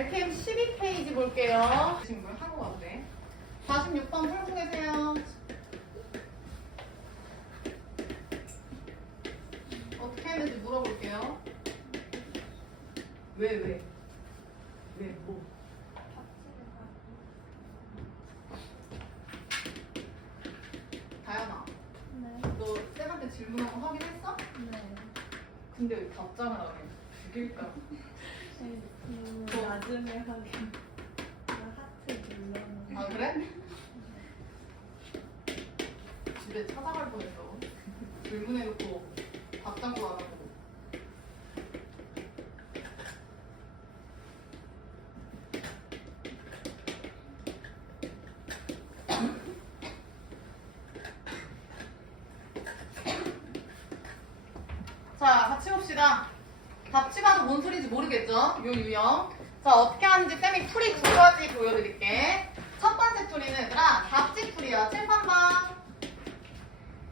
LKM 12페이지 볼게요. 지금 뭘 하고 왔네. 46번 풀고 계세요. 어떻게 했는지 물어볼게요. 왜? 뭐? 다현아, 네. 너 쌤한테 질문한 거 확인했어? 네. 근데 왜 답장을 안 해? 죽일까? 나중에 확인. 나 하트 눌러놓은. 아 그래? 집에 찾아갈 뻔했어. 질문해놓고 답장도 안 하고. 자, 같이 봅시다. 답지가도 뭔 소리인지 모르겠죠? 요 유형. 자, 어떻게 하는지 쌤이 풀이 두 가지 보여드릴게. 첫 번째 풀이는 얘들아, 답지풀이야. 칠판방.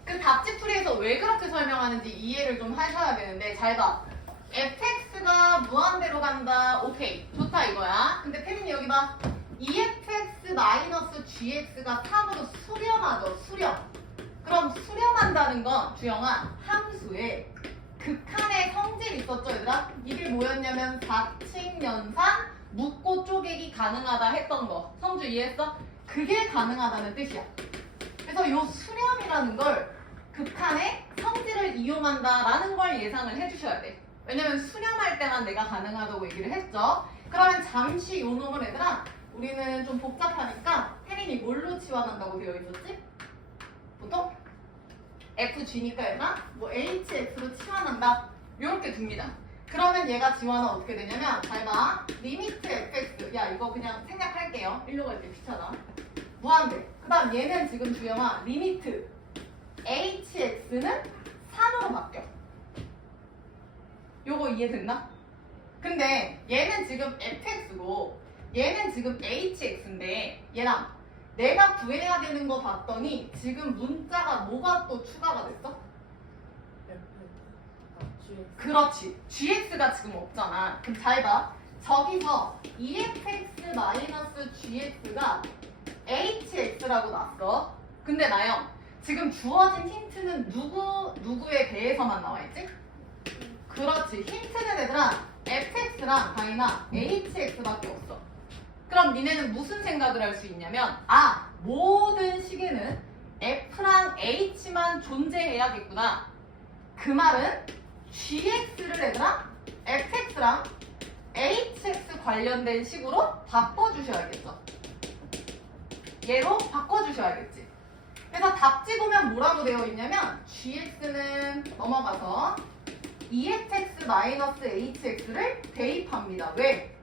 그 답지풀이에서 왜 그렇게 설명하는지 이해를 좀 하셔야 되는데, 잘 봐. fx가 무한대로 간다. 오케이. 좋다 이거야. 근데 태민이 여기 봐. efx-gx가 3으로 수렴하죠. 수렴. 그럼 수렴한다는 건 주영아, 함수에 극한의 성질이 있었죠, 얘들아? 이게 뭐였냐면 4층 연산 묶고 쪼개기 가능하다 했던 거. 성주 이해했어? 그게 가능하다는 뜻이야. 그래서 요 수렴이라는 걸 극한의 성질을 이용한다라는 걸 예상을 해주셔야 돼. 왜냐면 수렴할 때만 내가 가능하다고 얘기를 했죠. 그러면 잠시 요 놈은 얘들아, 우리는 좀 복잡하니까 태린이 뭘로 치환한다고 되어 있었지? 보통? FG니까 얘들아 뭐 HX로 치환한다 요렇게 둡니다. 그러면 얘가 지원은 어떻게 되냐면 잘 봐. 리미트 fx 야 이거 그냥 생략할게요. 일로 갈 때 귀찮아. 무한대. 그 다음 얘는 지금 주영아 리미트 hx는 3으로 바뀌어. 요거 이해됐나? 근데 얘는 지금 fx고 얘는 지금 hx인데 얘랑 내가 구해야 되는 거 봤더니 지금 문자가 뭐가 또 추가가 됐어? 그렇지. gx가 지금 없잖아. 그럼 잘 봐. 저기서 efx-gx가 hx라고 났어. 근데 나영 지금 주어진 힌트는 누구에 대해서만 나와 있지? 그렇지. 힌트는 얘들아 fx랑 다이나 hx밖에 없어. 그럼 니네는 무슨 생각을 할 수 있냐면 모든 식에는 F랑 H만 존재해야겠구나. 그 말은 GX를 얘들아 FX랑 HX 관련된 식으로 바꿔주셔야겠죠. 얘로 바꿔주셔야겠지. 그래서 답지 보면 뭐라고 되어 있냐면 GX는 넘어가서 EFX-HX를 대입합니다. 왜?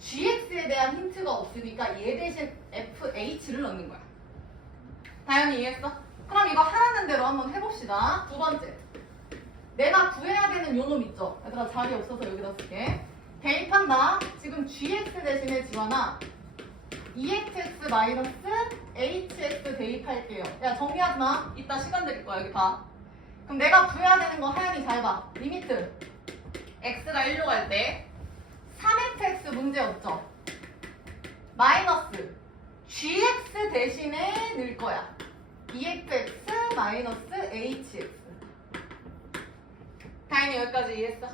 GX에 대한 힌트가 없으니까 얘 대신 FH를 넣는 거야. 다현이 이해했어? 그럼 이거 하라는 대로 한번 해봅시다. 두 번째. 내가 구해야 되는 요놈 있죠? 얘들아 자리 없어서 여기다 쓸게. 대입한다. 지금 GX 대신에 지원아 EFX-HX 대입할게요. 야 정리하지 마. 이따 시간 드릴 거야. 여기 봐. 그럼 내가 구해야 되는 거 하연이 잘 봐. 리미트 X가 1로 갈 때 3fx 문제 없죠? 마이너스 gx 대신에 넣을 거야. efx 마이너스 hx. 다행히 여기까지 이해했어?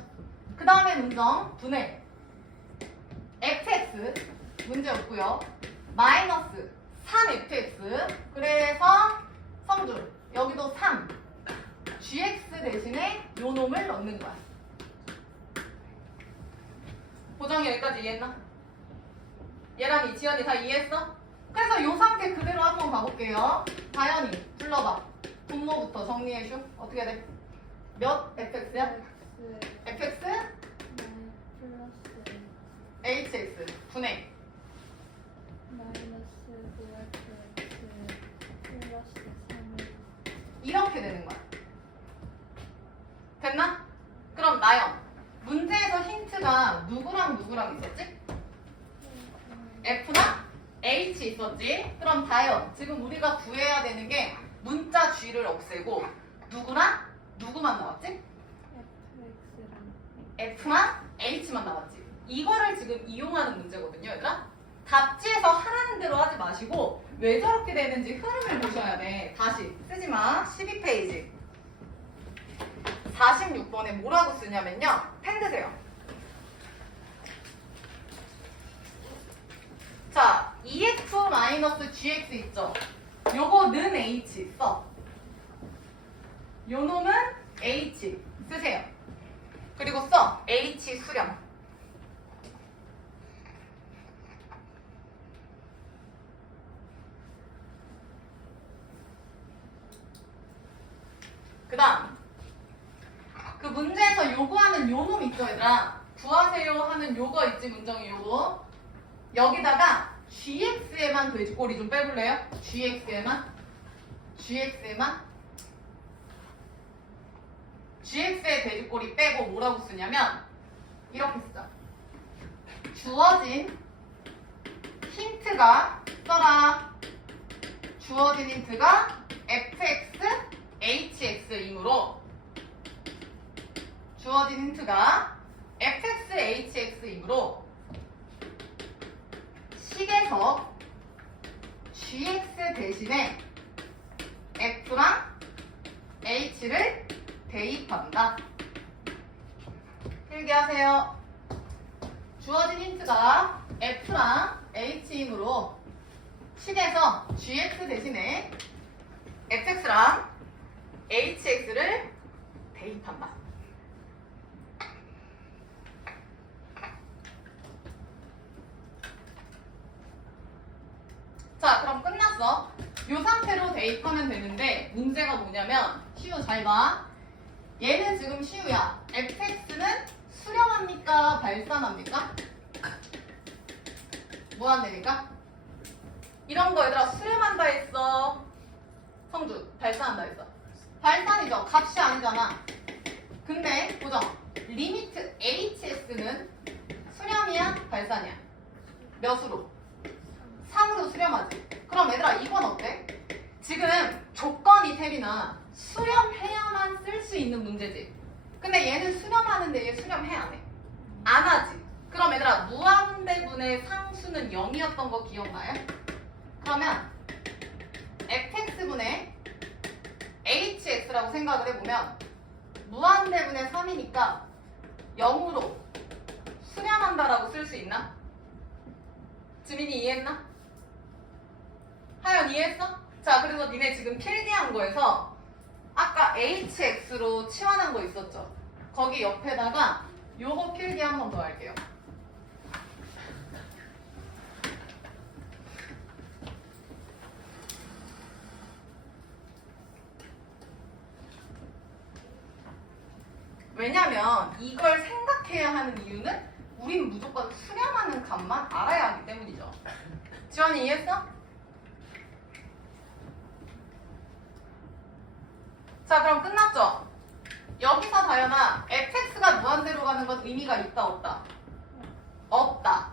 그 다음에 문정 분해 fx 문제 없고요. 마이너스 3fx 그래서 성줄 여기도 3 gx 대신에 요 놈을 넣는 거야. 보정이 여기까지 이해했나? 얘랑 이지연이 다 이해했어? 그래서 요 상태 그대로 한번 가볼게요. 다현이 불러봐. 분모부터 정리해줘. 어떻게 돼? 몇 fx야? fx? 플러스 hx 분해 마이너스 9fx 플러스 3을 이렇게 되는 거야. 됐나? 그럼 나영 문제에서 힌트가 누구랑 있었지? F랑 H 있었지? 그럼 다현 지금 우리가 구해야 되는 게 문자 G를 없애고 누구만 나왔지? fx랑 F랑 H만 나왔지. 이거를 지금 이용하는 문제거든요, 얘들아. 답지에서 하라는 대로 하지 마시고 왜 저렇게 되는지 흐름을 보셔야 돼. 다시 쓰지 마. 12페이지. 46번에 뭐라고 쓰냐면요. 펜 드세요. 자, EF-GX 있죠? 요거는 H 써. 요 놈은 H 쓰세요. 그리고 써. H 수렴. 그 다음 그 문제에서 요구하는 요 놈 있죠 얘들아. 구하세요 하는 요거 있지 문정이 요거. 여기다가 GX에만 돼지꼬리 좀 빼볼래요? GX에만 GX의 돼지꼬리 빼고 뭐라고 쓰냐면 이렇게 쓰자. 주어진 힌트가 써라. 주어진 힌트가 fx, hx이므로 주어진 힌트가 fx, hx이므로 식에서 gx 대신에 f랑 h를 대입한다. 필기하세요. 주어진 힌트가 f랑 h이므로 식에서 gx 대신에 fx랑 hx를 대입한다. 자, 그럼 끝났어. 이 상태로 대입하면 되는데 문제가 뭐냐면 시우 잘 봐. 얘는 지금 시우야. fx는 수렴합니까? 발산합니까? 무한대니까? 이런 거 얘들아 수렴한다 했어. 성주 발산한다 했어. 발산이죠. 값이 아니잖아. 근데 보자. 리미트 hs는 수렴이야? 발산이야? 몇으로? 3으로 수렴하지. 그럼 얘들아 이건 어때? 지금 조건이 탭이나 수렴해야만 쓸 수 있는 문제지. 근데 얘는 수렴하는데 얘 수렴해 안 해? 안 하지. 그럼 얘들아 무한대분의 상수는 0이었던 거 기억나요? 그러면 fx분의 hx라고 생각을 해보면 무한대분의 3이니까 0으로 수렴한다라고 쓸 수 있나? 지민이 이해했나? 하연 이해했어? 자, 그래서 니네 지금 필기한 거에서 아까 hx로 치환한 거 있었죠? 거기 옆에다가 요거 필기 한 번 더 할게요. 왜냐면 이걸 생각해야 하는 이유는 우린 무조건 수렴하는 값만 알아야 하기 때문이죠. 지원이 이해했어? 자, 그럼 끝났죠? 여기서 다현아 fx가 무한대로 가는 건 의미가 있다 없다? 없다.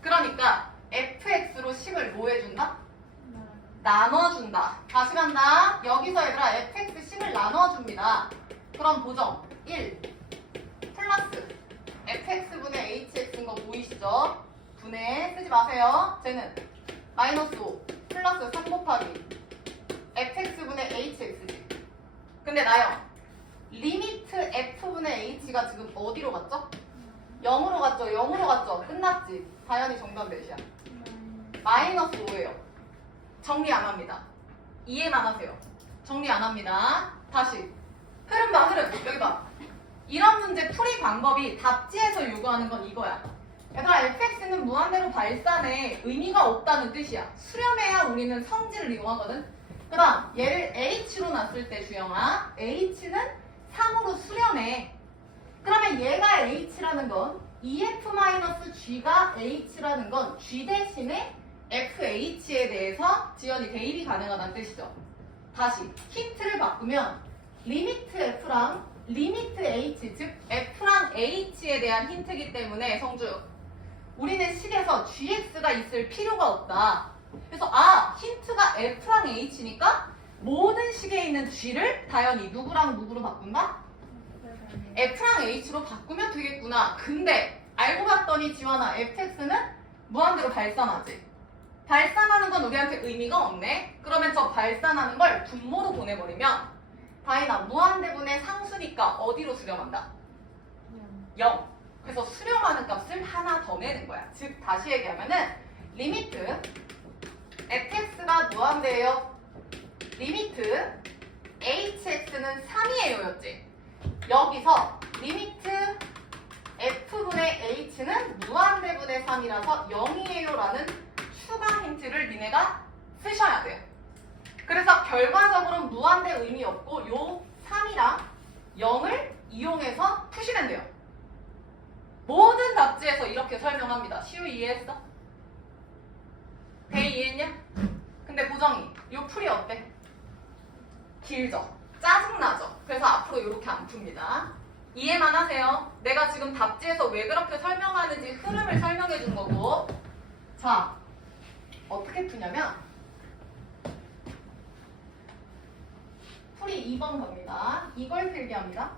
그러니까 fx로 10을 뭐 해준다? 나눠준다. 다시 간다. 여기서 얘들아 fx 10을 나눠줍니다. 그럼 보정 1 플러스 fx분의 hx인 거 보이시죠? 분해 쓰지 마세요. 쟤는 마이너스 5 플러스 3 곱하기 fx분의 hx지. 근데 나요 리미트 f분의 h가 지금 어디로 갔죠? 0으로 갔죠? 0으로 갔죠? 끝났지? 다현이 정답 몇이야? 마이너스 5예요. 정리 안 합니다. 이해만 하세요. 정리 안 합니다. 다시 흐름 봐, 흐름. 여기 봐. 이런 문제 풀이 방법이 답지에서 요구하는 건 이거야. 얘들아 fx는 무한대로 발산에 의미가 없다는 뜻이야. 수렴해야 우리는 성질을 이용하거든. 그 다음 얘를 h로 놨을 때 주영아 h는 3으로 수렴해. 그러면 얘가 h라는 건 ef-g가 h라는 건 g 대신에 fh에 대해서 지연이 대입이 가능하다는 뜻이죠. 다시 힌트를 바꾸면 리미트 f랑 리미트 h, 즉 f랑 h에 대한 힌트이기 때문에 성주 우리는 식에서 gx가 있을 필요가 없다. 그래서 힌트가 f랑 h니까 모든 식에 있는 g를 다연히 누구랑 누구로 바꾼다? f랑 h로 바꾸면 되겠구나. 근데 알고 봤더니 그러니 지원아 fx는 무한대로 발산하지. 발산하는 건 우리한테 의미가 없네. 그러면 저 발산하는 걸 분모로 보내버리면 다인아 무한대분의 상수니까 어디로 수렴한다? 0. 그래서 수렴하는 값을 하나 더 내는 거야. 즉 다시 얘기하면은 리미트 fx가 무한대예요. 리미트 hx는 3이에요 였지. 여기서 리미트 f분의 h는 무한대분의 3이라서 0이에요 라는 추가 힌트를 니네가 쓰셔야 돼요. 그래서 결과적으로 무한대 의미 없고 요 3이랑 0을 이용해서 푸시면 돼요. 모든 답지에서 이렇게 설명합니다. 시우 이해했어? 대 이해했냐? 근데 보정이 요 풀이 어때? 길죠? 짜증나죠? 그래서 앞으로 이렇게 안 풉니다. 이해만 하세요. 내가 지금 답지에서 왜 그렇게 설명하는지 흐름을 설명해 준 거고. 자, 어떻게 푸냐면 풀이 2번 갑니다. 이걸 필기합니다.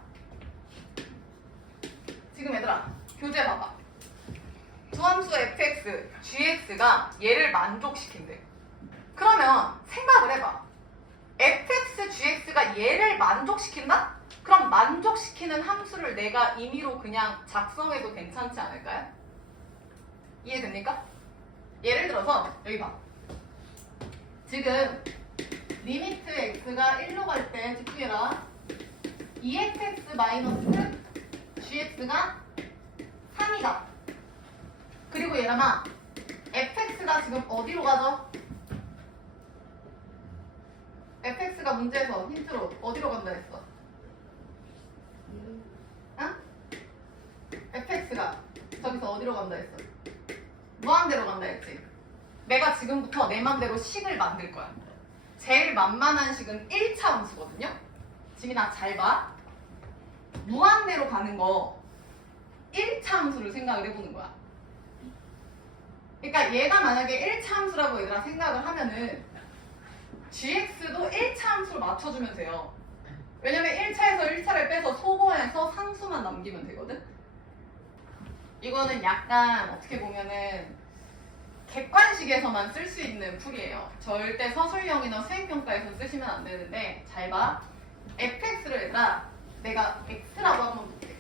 지금 얘들아 교재 봐봐. 두함수 fx, gx가 얘를 만족시킨대. 그러면 생각을 해봐. fx, gx가 얘를 만족시킨다? 그럼 만족시키는 함수를 내가 임의로 그냥 작성해도 괜찮지 않을까요? 이해됩니까? 예를 들어서 여기 봐. 지금 리미트 x가 1로 갈 때 집중해라. 2fx 마이너스 gx가 3이다. 그리고 얘랑아 fx가 지금 어디로 가죠? fx가 문제에서 힌트로 어디로 간다 했어? 응? fx가 저기서 어디로 간다 했어? 무한대로 간다 했지? 내가 지금부터 내 맘대로 식을 만들 거야. 제일 만만한 식은 1차 함수거든요? 지민아 잘 봐. 무한대로 가는 거 1차 함수를 생각을 해보는 거야. 그러니까 얘가 만약에 1차 함수라고 얘들아 생각을 하면은 gx도 1차 함수를 맞춰주면 돼요. 왜냐면 1차에서 1차를 빼서 소거해서 상수만 남기면 되거든? 이거는 약간 어떻게 보면은 객관식에서만 쓸 수 있는 풀이에요. 절대 서술형이나 수행평가에서 쓰시면 안 되는데 잘 봐. fx를 얘들아 내가 x라고 한번 볼게.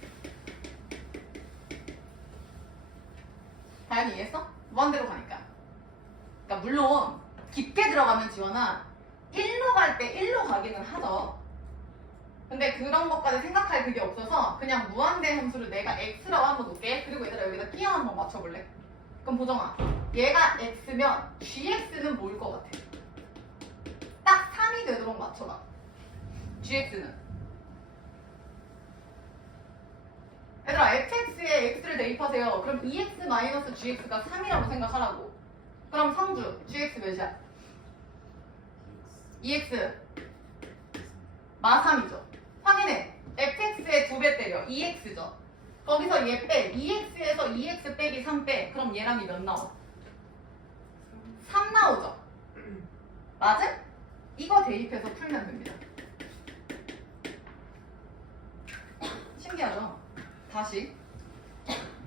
다현이 이해했어? 무한대로 가니까. 그러니까 물론 깊게 들어가면 지원아 1로 갈 때 1로 가기는 하죠. 근데 그런 것까지 생각할 그게 없어서 그냥 무한대 함수를 내가 x라고 한번 놓을게. 그리고 얘들아 여기다 끼어 한번 맞춰볼래? 그럼 보정아 얘가 x면 gx는 뭐일 것 같아? 딱 3이 되도록 맞춰봐. gx는 얘들아 fx에 x를 대입하세요. 그럼 2x-gx가 3이라고 생각하라고. 그럼 성주 gx 몇이야? 2x 마3이죠. 확인해. fx에 2배 때려. 2x죠. 거기서 얘 빼. 2x에서 2x 빼기 3 빼. 그럼 얘랑이 몇 나와? 3 나오죠. 맞음? 이거 대입해서 풀면 됩니다. 신기하죠? 다시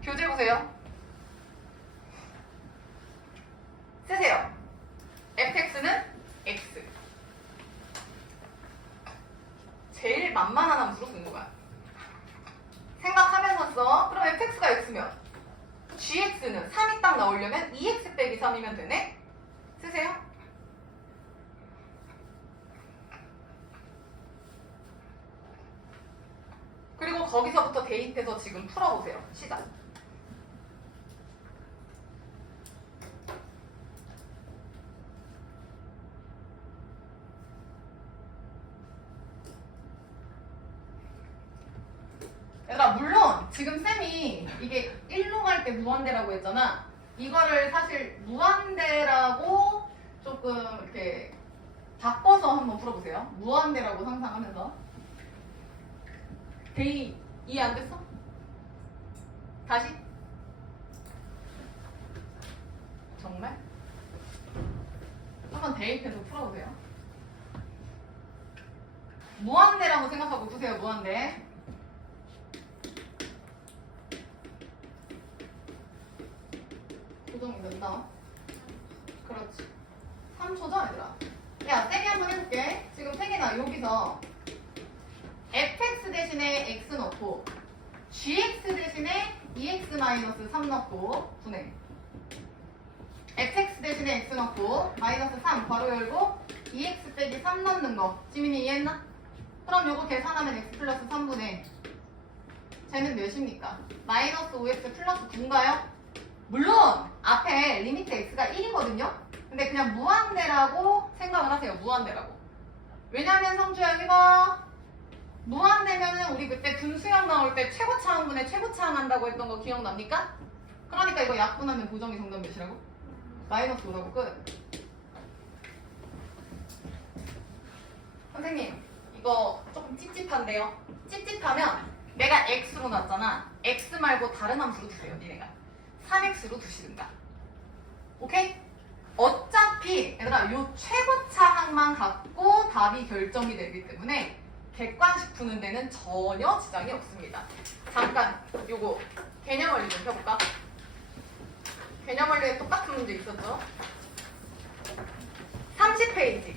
교재 보세요. 쓰세요. fx는 x. 제일 만만한 함수로 쓰는 거야. 생각하면서 써. 그럼 fx가 x면 gx는 3이 딱 나오려면 2x 빼기 3이면 되네? 쓰세요. 그리고 거기서부터 대입해서 지금 풀어보세요. 시작. 얘들아 물론 지금 쌤이 이게 1로 갈 때 무한대라고 했잖아. 이거를 사실 무한대라고 조금 이렇게 바꿔서 한번 풀어보세요. 무한대라고 상상하면서. 대입 이해 안 됐어? 다시. 정말? 한번 대입해서 풀어보세요. 무한대라고 생각하고 푸세요. 무한대. 조정이 된다. 그렇지. 3초죠, 얘들아? 야, 쌤이 한번 해볼게. 지금 세개나 여기서 fx 대신에 x 넣고 gx 대신에 2x-3 넣고 분해. fx 대신에 x 넣고 마이너스 3 괄호 열고 2x 빼기 3 넣는 거 지민이 이해했나? 그럼 요거 계산하면 x 플러스 3분의 쟤는 몇입니까? 마이너스 5x 플러스 9인가요? 물론 앞에 리미트 x가 1이거든요? 근데 그냥 무한대라고 생각을 하세요. 무한대라고. 왜냐면 성주야 여기 봐. 무한대면은 우리 그때 분수형 나올 때 최고차항분의 최고차항 한다고 했던 거 기억납니까? 그러니까 이거 약분하면 보정이 정답 몇이라고? 마이너스 5라고 끝. 선생님 이거 조금 찝찝한데요? 찝찝하면 내가 x로 놨잖아. x 말고 다른 함수로 두세요. 니네가 3x로 두시든가. 오케이? 어차피 얘들아 요 최고차항만 갖고 답이 결정이 되기 때문에 객관식 푸는 데는 전혀 지장이 없습니다. 잠깐 요거 개념 원리 좀 펴볼까? 개념 원리에 똑같은 문제 있었죠? 30페이지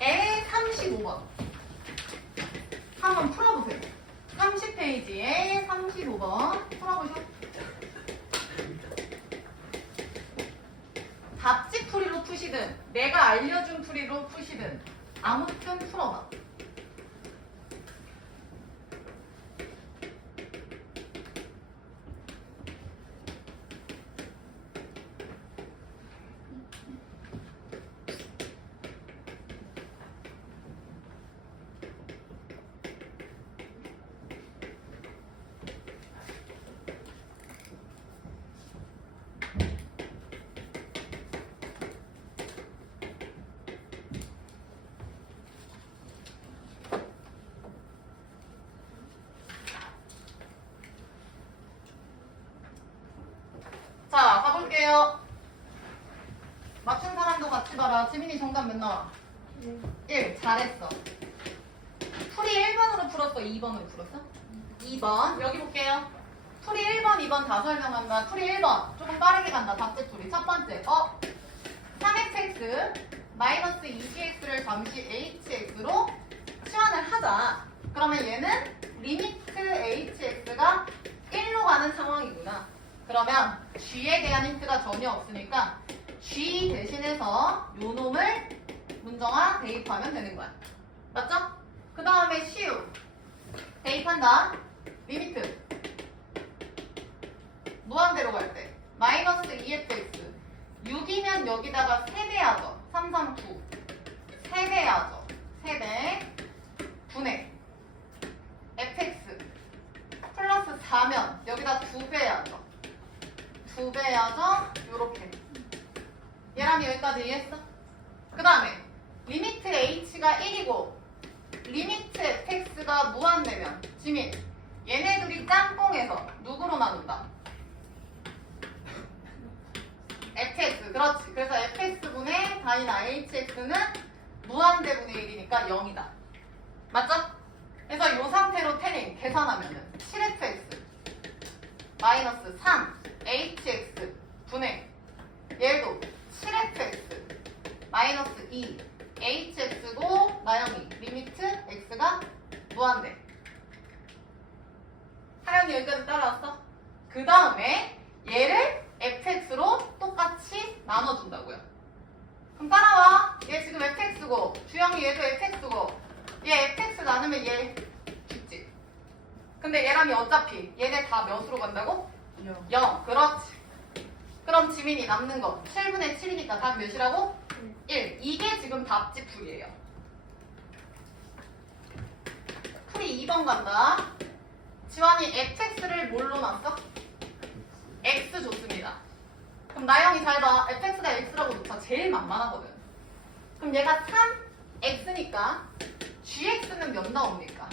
에 35번 한번 풀어보세요. 30페이지에 35번 풀어보셔. 답지 풀이로 푸시든 내가 알려준 풀이로 푸시든 아무튼 풀어봐. 자, 가볼게요. 맞춘 사람도 같이 봐라. 지민이 정답 몇 나와? 1. 잘했어. 풀이 1번으로 풀었어? 2번으로 풀었어? 2번. 여기 볼게요. 풀이 1번, 2번 다 설명한다. 풀이 1번. 조금 빠르게 간다. 답지 풀이. 첫 번째. 3xx 마이너스 2gx를 잠시 hx로 치환을 하자. 그러면 얘는 리미트 hx가 1로 가는 상황이구나. 그러면 g에 대한 힌트가 전혀 없으니까 g 대신해서 요 놈을 문정아 대입하면 되는 거야. 맞죠? 그 다음에 시우 대입한다. 리미트 무한대로 갈 때 마이너스 2fx 6이면 여기다가 세배하죠. 3, 3, 9 세배하죠. 세배 분해 fx 플러스 4면 여기다 2배하죠. 2배하죠. 요렇게 얘랑 여기까지 이해했어? 그 다음에 리미트 h가 1이고 리미트 fx가 무한대면 지민 얘네 둘이 짬뽕해서 누구로 나눈다? fx 그렇지. 그래서 fx분의 다이나 hx는 무한대분의 1이니까 0이다. 맞죠? 그래서 이 상태로 태닝 계산하면은 7fx 마이너스 3 hx 분의 얘도 7fx 마이너스 2 hx고 나영이 리미트 x가 무한대. 하연이 여기까지 따라왔어? 그 다음에 얘를 fx로 똑같이 나눠준다고요. 그럼 따라와. 얘 지금 fx고 주영이 얘도 fx고 얘 fx 나누면 얘 죽지. 근데 얘랑이 어차피 얘네 다 몇으로 간다고? 0. 그렇지. 그럼 지민이 남는 거 7분의 7이니까 답 몇이라고? 1. 이게 지금 답지 풀이에요. 풀이 2번 간다. 지환이 fx를 뭘로 놨어? x 좋습니다. 그럼 나영이 잘 봐. fx가 x라고 놓자. 제일 만만하거든. 그럼 얘가 3x니까 gx는 몇 나옵니까?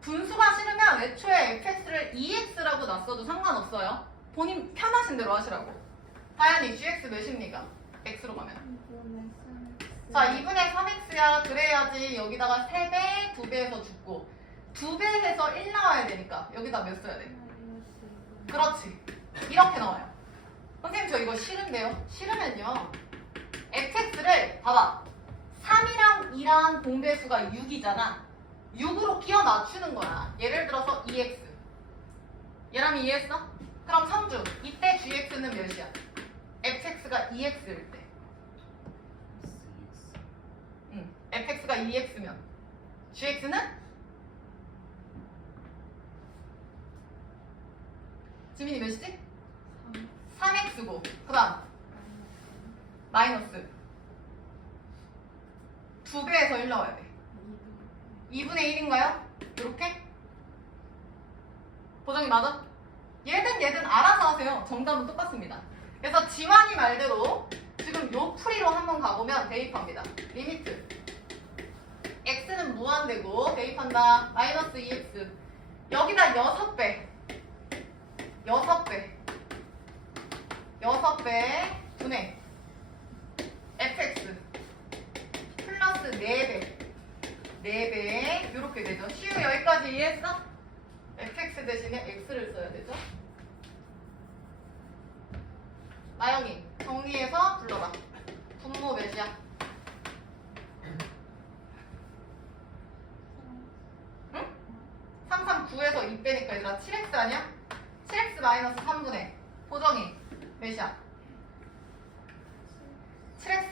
분수가 싫으면 애초에 fx를 2x라고 놨어도 상관없어요. 본인 편하신 대로 하시라고. 다현이 gx 몇입니까? x로 가면. 자, 2분의 3x야. 그래야지 여기다가 3배, 2배에서 죽고 2배 해서 1 나와야 되니까 여기다 몇 써야 돼? 마이너스 그렇지. 이렇게 나와요. 선생님 저 이거 싫은데요? 싫으면요. fx를 봐봐. 3이랑 2랑 공배수가 6이잖아. 6으로 끼워 맞추는 거야. 예를 들어서 2x. 얘라면 이해했어? 그럼 성주. 이때 gx는 몇이야? fx가 2x일 때. fx가 2x면 gx는? 지민이 몇이지? 3x고 그 다음 마이너스 2배에서 1 나와야 돼. 2분의 1인가요? 이렇게? 보정이 맞아? 얘든 알아서 하세요. 정답은 똑같습니다. 그래서 지환이 말대로 지금 요 풀이로 한번 가보면 대입합니다. 리미트 x는 무한대고 대입한다. 마이너스 2x 여기다 6배 6배 분의 fx 플러스 4배 이렇게 되죠. 시우 여기까지 이해했어? fx 대신에 x를 써야 되죠. 나영이 정리해서 불러봐. 분모 몇이야? 응? 339에서 2 빼니까 얘들아 7x 아니야? 7x 마이너스 3분의 보정이 몇이야? 7x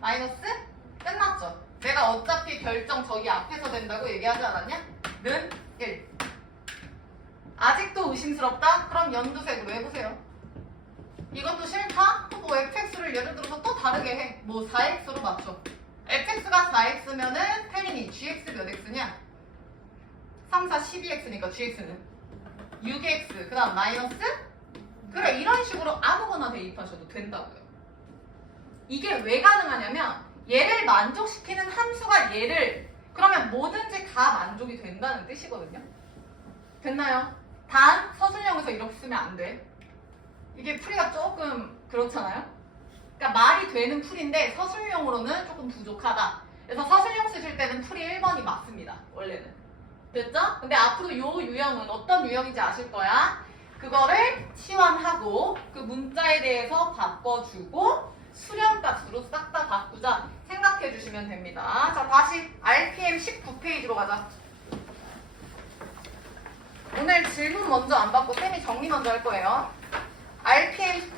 마이너스 끝났죠. 내가 어차피 결정 저기 앞에서 된다고 얘기하지 않았냐? 는 1. 아직도 의심스럽다? 그럼 연두색으로 해보세요. 이것도 싫다? 또 뭐 fx를 예를 들어서 또 다르게 해. 뭐 4x로 맞춰. fx가 4x면은 혜린이 gx 몇 x냐? 3, 4, 12x니까 gx는 6x 그 다음 마이너스? 그래 이런 식으로 아무거나 대입하셔도 된다고요. 이게 왜 가능하냐면 얘를 만족시키는 함수가 얘를 그러면 뭐든지 다 만족이 된다는 뜻이거든요. 됐나요? 단 서술형에서 이렇게 쓰면 안 돼. 이게 풀이가 조금 그렇잖아요. 그러니까 말이 되는 풀인데 서술형으로는 조금 부족하다. 그래서 서술형 쓰실 때는 풀이 1번이 맞습니다. 원래는. 됐죠? 근데 앞으로 요 유형은 어떤 유형인지 아실 거야. 그거를 치환하고 그 문자에 대해서 바꿔주고 수렴값으로 싹 다 바꾸자 생각해 주시면 됩니다. 자 다시 RPM 19페이지로 가자. 오늘 질문 먼저 안 받고 쌤이 정리 먼저 할 거예요. RPM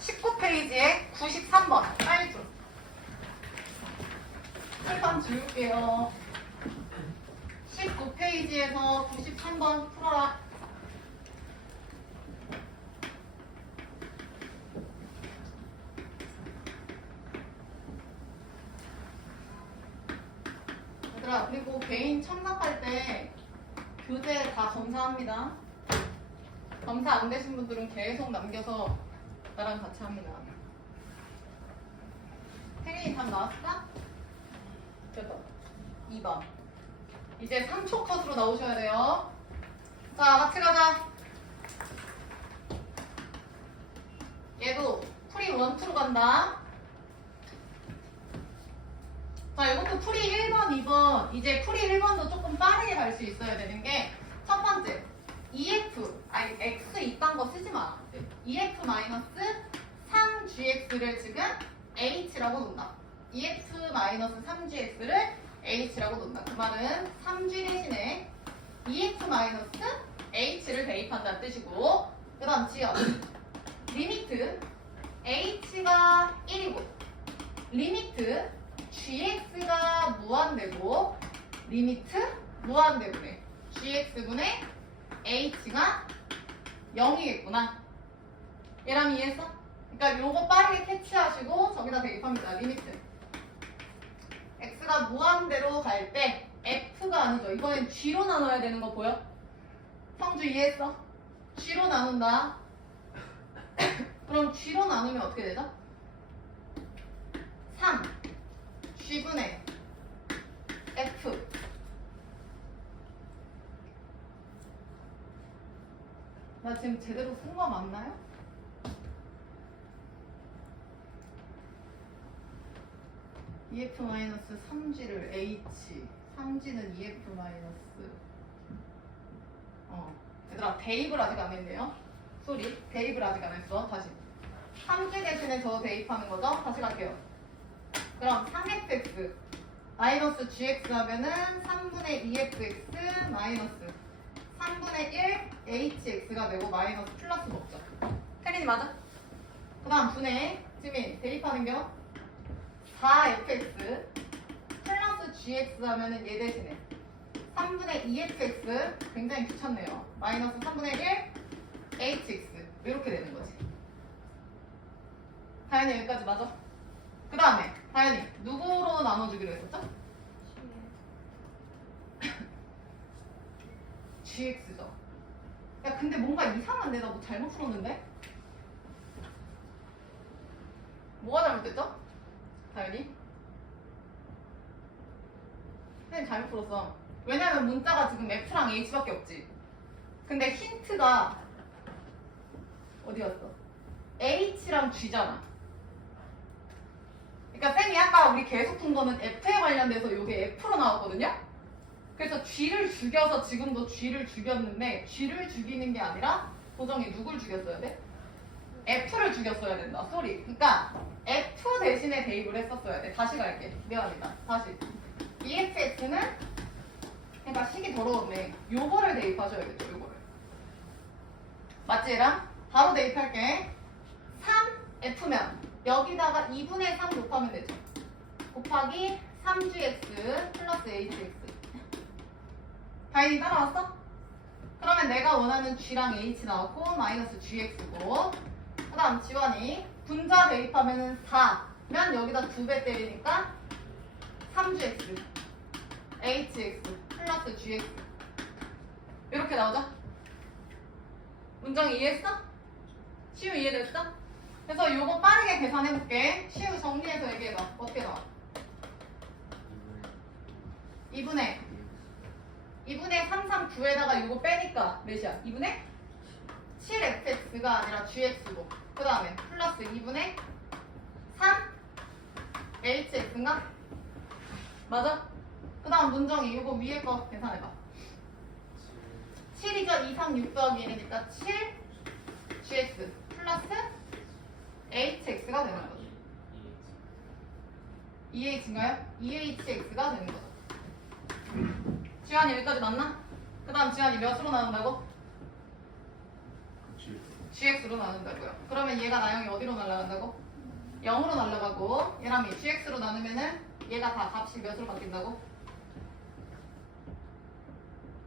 19페이지에 93번 빨리 줘. 풀판 지울게요. 19페이지에서 93번 풀어라. 얘들아 그리고 개인 첨삭할 때 교재 다 검사합니다. 검사 안 되신 분들은 계속 남겨서 나랑 같이 합니다. 혜린이 답 나왔을까? 됐다. 2번. 이제 3초 컷으로 나오셔야 돼요. 자, 같이 가자. 얘도 풀이 1, 2로 간다. 자, 이것도 풀이 1번, 2번. 이제 풀이 1번도 조금 빠르게 갈 수 있어야 되는 게 첫 번째. EF, 아니 X 이딴 거 쓰지 마. EF 마이너스 3GX를 지금 H라고 놓는다. EF 마이너스 3GX를 H라고 놓는다. 그 말은 3G 대신에 EF 마이너스 H를 대입한다는 뜻이고 그 다음 지연 리미트 H가 1이고 리미트 GX가 무한대고 리미트 무한대분의 GX분의 H가 0이겠구나. 얘랑 이해했어? 그러니까 요거 빠르게 캐치하시고 저기다 대입합니다. 리미트 X가 무한대로 갈 때 F가 아니죠. 이번엔 G로 나눠야 되는 거 보여? 성주 이해했어? G로 나눈다. 그럼 G로 나누면 어떻게 되죠? 3 G분의 F 나 지금 제대로 쓴 거 맞나요? EF-3G를 H 3g는 EF 마이너스 얘들아 대입을 아직 안 했네요. 소리 대입을 아직 안 했어. 다시 3g 대신에 저 대입하는 거죠. 다시 갈게요. 그럼 3fx 마이너스 gx 하면은 3분의 2fx 마이너스 3분의 1 hx가 되고 마이너스 플러스 먹죠. 혜린이 맞아? 그 다음 분의 지민 대입하는 겨 4fx 플러스 gx 하면은 얘 대신에 3분의 2fx 굉장히 귀찮네요. 마이너스 3분의 1 hx 이렇게 되는 거지. 다현이 여기까지 맞아? 그 다음에 다현이 누구로 나눠주기로 했었죠? gx죠. 야 근데 뭔가 이상한데 나 뭐 잘못 풀었는데? 뭐가 잘못됐죠? 다현이? 선생님 잘못 풀었어. 왜냐면 문자가 지금 F랑 H밖에 없지. 근데 힌트가 어디 갔어? H랑 G잖아. 그러니까 쌤이 아까 우리 계속 푼 거는 F에 관련돼서 이게 F로 나왔거든요? 그래서 G를 죽여서 지금도 G를 죽였는데 G를 죽이는 게 아니라 도정이 누굴 죽였어야 돼? F를 죽였어야 된다. 소리. 그러니까 F 대신에 대입을 했었어야 돼. 다시 갈게. 미안합니다. 다시. EFX는 그러니까 식이 더러웠네. 요거를 대입하셔야겠죠. 요거를. 맞지 얘랑? 바로 대입할게. 3F면 여기다가 2분의 3 곱하면 되죠. 곱하기 3GX 플러스 HX. 다행히 따라왔어? 그러면 내가 원하는 G랑 H 나왔고 마이너스 GX고 그 다음 지원이 분자 대입하면은 4면 여기다 2배 때리니까 3GX HX 플러스 GX 이렇게 나오죠? 문정 이해했어? 시우 이해됐어? 그래서 요거 빠르게 계산해볼게. 시우 정리해서 얘기해봐. 어떻게 나와? 2분의 339에다가 요거 빼니까 몇이야? 2분의 7fx가 아니라 gx고 그 다음에 플러스 2분의 3 hx인가? 맞아? 그 다음 문정이 요거 위에 거 계산해봐. 7이죠? 2, 3, 6 더하기 1이니까 7 gx 플러스 hx가 되는 거죠. 2h인가요? 2hx가 되는 거죠. 지환이 여기까지 맞나? 그 다음 지환이 몇으로 나눈다고? gx로 나눈다고요. 그러면 얘가 나영이 어디로 날아간다고? 0으로 날아가고 얘랑 gx로 나누면은 얘가 다 값이 몇으로 바뀐다고?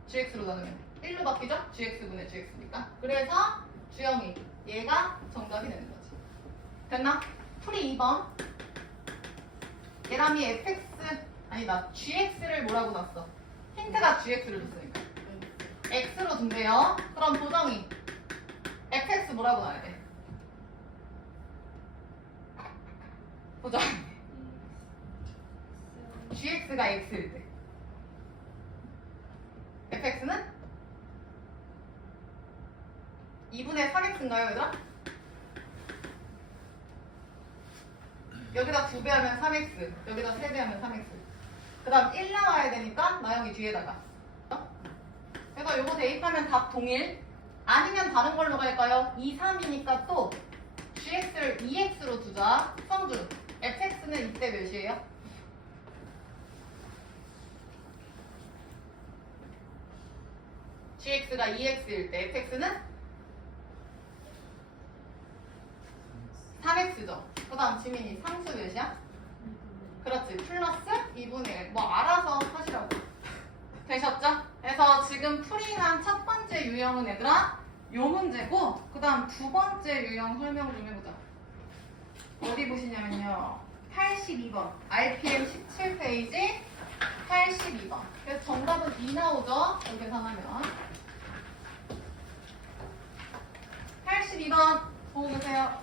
gx로 나누면 1로 바뀌죠? gx분의 gx니까. 그래서 주영이 얘가 정답이 되는 거지. 됐나? 풀이 2번. 얘람이 fx 아니다 gx를 뭐라고 놨어? 힌트가 gx를 줬으니까 x로 준대요. 그럼 도정이 fx 뭐라고 놔야 돼? 도정 gx가 x일 때 fx는 2분의 3x인가요 얘들아? 여기다 2배 하면 3x 여기다 3배 하면 3x 그 다음 1 나와야 되니까 나영이 뒤에다가 그래서 요거 대입하면 답 동일 아니면 다른 걸로 갈까요? 2, 3이니까 또 gx를 2x로 두자. 성준 fx는 이때 몇이에요? gx가 2x일 때 fx는 3x죠. 그 다음 지민이 상수 몇이야? 그렇지. 플러스 2분의 1. 뭐 알아서 하시라고. 되셨죠? 그래서 지금 풀이한 첫 번째 유형은 얘들아 요 문제고 그 다음 두 번째 유형 설명 좀 해보자. 어디 보시냐면요. 82번. RPM 17페이지 82번. 그래서 정답은 2 나오죠? 이렇게 계산하면. 82번 보고 계세요.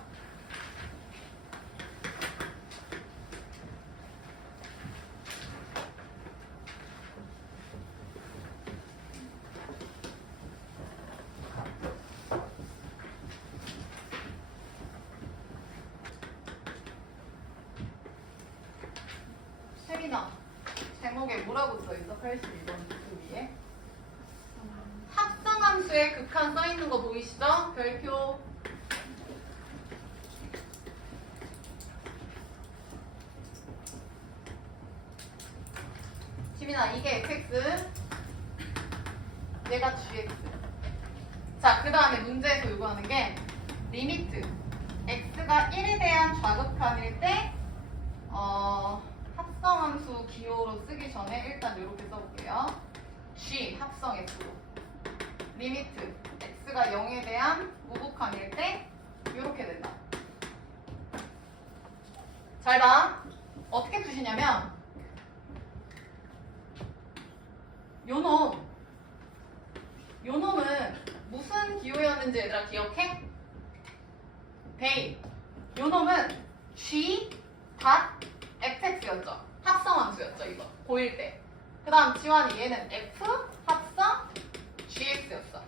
세미나 제목에 여기에 뭐라고 써있어? 82번 그 위에 합성함수의 극한 써있는 거 보이시죠? 별표. 지민아 이게 fx 얘가 gx. 자 그 다음에 문제에서 요구하는 게 리미트 x가 1에 대한 좌극한일 때 합성함수 기호로 쓰기 전에 일단 이렇게 써볼게요. g 합성 f로 리미트 x가 0에 대한 우극한일 때 이렇게 된다. 잘 봐. 어떻게 푸시냐면 요 놈은 무슨 기호였는지 얘들아 기억해? 베이. 요 놈은 g fx였죠. 합성함수였죠 이거 고1 때. 그 다음 지환이 얘는 f 합성 gx였어.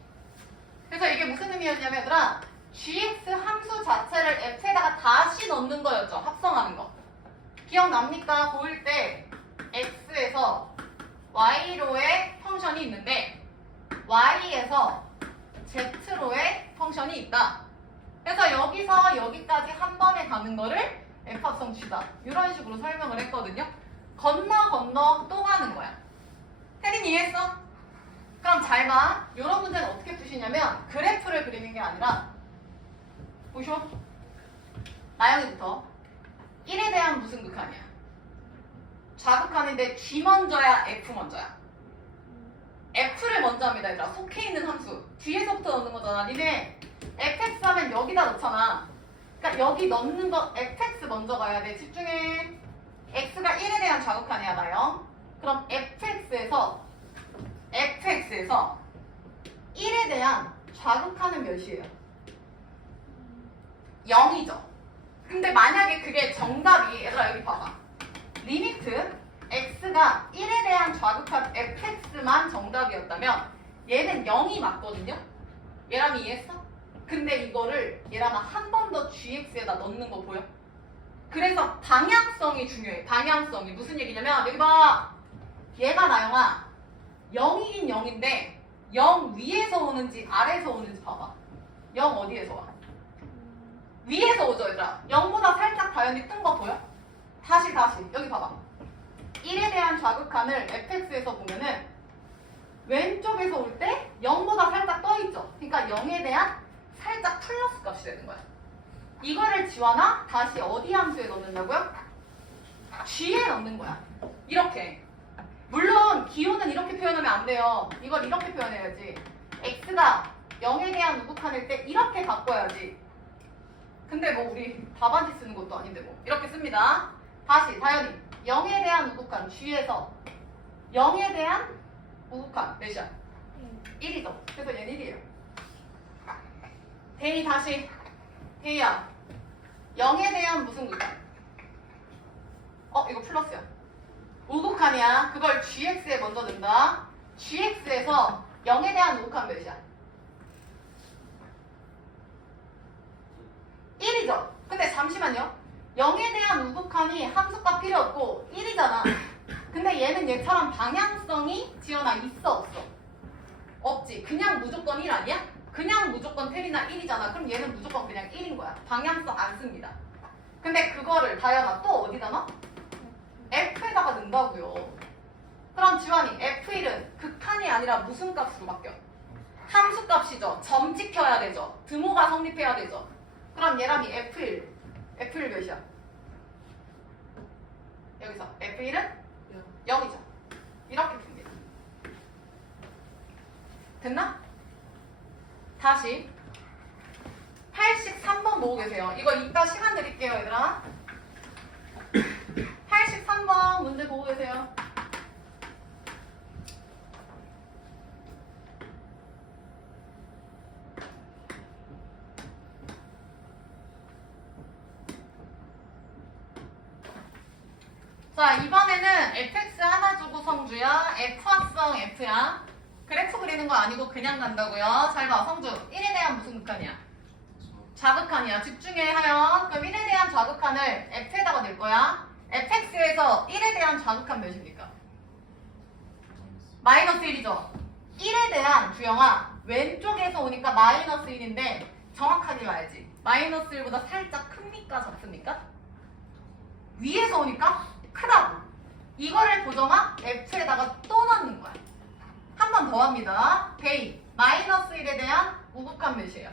그래서 이게 무슨 의미였냐면 얘들아 gx 함수 자체를 f에다가 다시 넣는 거였죠. 합성하는 거. 기억납니까? 고1 때 x에서 y로의 펑션이 있는데 y에서 z로의 펑션이 있다. 그래서 여기서 여기까지 한 번에 가는 거를 f합성 g다. 이런 식으로 설명을 했거든요. 건너 또 가는 거야. 혜린 이해했어? 그럼 잘 봐. 이런 문제는 어떻게 푸시냐면 그래프를 그리는 게 아니라 보쇼. 나영이부터 1에 대한 무슨 극한이야? 좌극한인데 g 먼저야 f 먼저야? f를 먼저 합니다. 얘들아. 속해 있는 함수 뒤에서부터 넣는 거잖아. 니네 fx 하면 여기다 넣잖아. 그러니까 여기 넣는 거 fx 먼저 가야 돼. 집중해. x가 1에 대한 좌극한이야 나요. 그럼 fx에서 1에 대한 좌극한은 몇이에요? 0이죠. 근데 만약에 그게 정답이 얘들아 여기 봐봐. 리미트 x가 1에 대한 좌극한 fx만 정답이었다면 얘는 0이 맞거든요. 얘랑이 이해했어? 근데 이거를 얘랑 한 번 더 gx에다 넣는 거 보여? 그래서 방향성이 중요해. 방향성이 무슨 얘기냐면 여기 봐. 얘가 나영아 0이긴 0인데 0 위에서 오는지 아래에서 오는지 봐봐. 0 어디에서 와? 위에서 오죠 얘들아. 0보다 살짝 다연이 뜬 거 보여? 다시 여기 봐봐. 1에 대한 좌극한을 fx에서 보면은 왼쪽에서 올 때 0보다 살짝 떠있죠. 그러니까 0에 대한 살짝 플러스 값이 되는 거야. 이거를 지원아 다시 어디 함수에 넣는다고요? g에 넣는 거야. 이렇게. 물론 기호는 이렇게 표현하면 안 돼요. 이걸 이렇게 표현해야지. x가 0에 대한 우극한일 때 이렇게 바꿔야지. 근데 뭐 우리 답안지 쓰는 것도 아닌데 뭐 이렇게 씁니다. 다시 다현이 0에 대한 우극한 g에서 0에 대한 우극한 몇이야? 1이죠. 그래서 얘는 1이에요. 대희 다시. 대희야 0에 대한 무슨 극한? 이거 플러스야. 우극한이야. 그걸 gx에 먼저 넣는다. gx에서 0에 대한 우극한 몇이야? 1이죠. 근데 잠시만요. 0에 대한 우극한이 함수값 필요 없고 1이잖아. 근데 얘는 얘처럼 방향성이 지연아 있어 없어? 없지. 그냥 무조건 1 아니야? 그냥 무조건 테리나 1이잖아. 그럼 얘는 무조건 그냥 1인 거야. 방향성 안 씁니다. 근데 그거를 다현아 또 어디다 넣어? f에다가 넣는다고요. 그럼 지환이 f1은 극한이 아니라 무슨 값으로 바뀌어? 함수 값이죠. 점 찍혀야 되죠. 드모가 성립해야 되죠. 그럼 얘랑이 f1 몇이야? 여기서 f1은 0이죠. 이렇게 풉니다. 됐나? 다시 83번 보고 계세요. 이거 이따 시간 드릴게요 얘들아. 83번 문제 보고 계세요. 자 이번에는 fx 하나 주고 성주야. f합성 f야. 그래프 그리는 거 아니고 그냥 간다고요. 잘 봐 성주. 1에 대한 무슨 극한이야? 좌극한이야. 집중해 하연. 그럼 1에 대한 좌극한을 f에다가 넣을 거야. fx에서 1에 대한 좌극한 몇입니까? 마이너스 1이죠. 1에 대한 주영아 왼쪽에서 오니까 마이너스 1인데 정확하게 봐야지. 마이너스 1보다 살짝 큽니까 작습니까? 위에서 오니까 크다고. 이거를 보정아 F에다가 또 넣는 거야. 한 번 더 합니다. 베이 마이너스 1에 대한 우극한 몇이에요?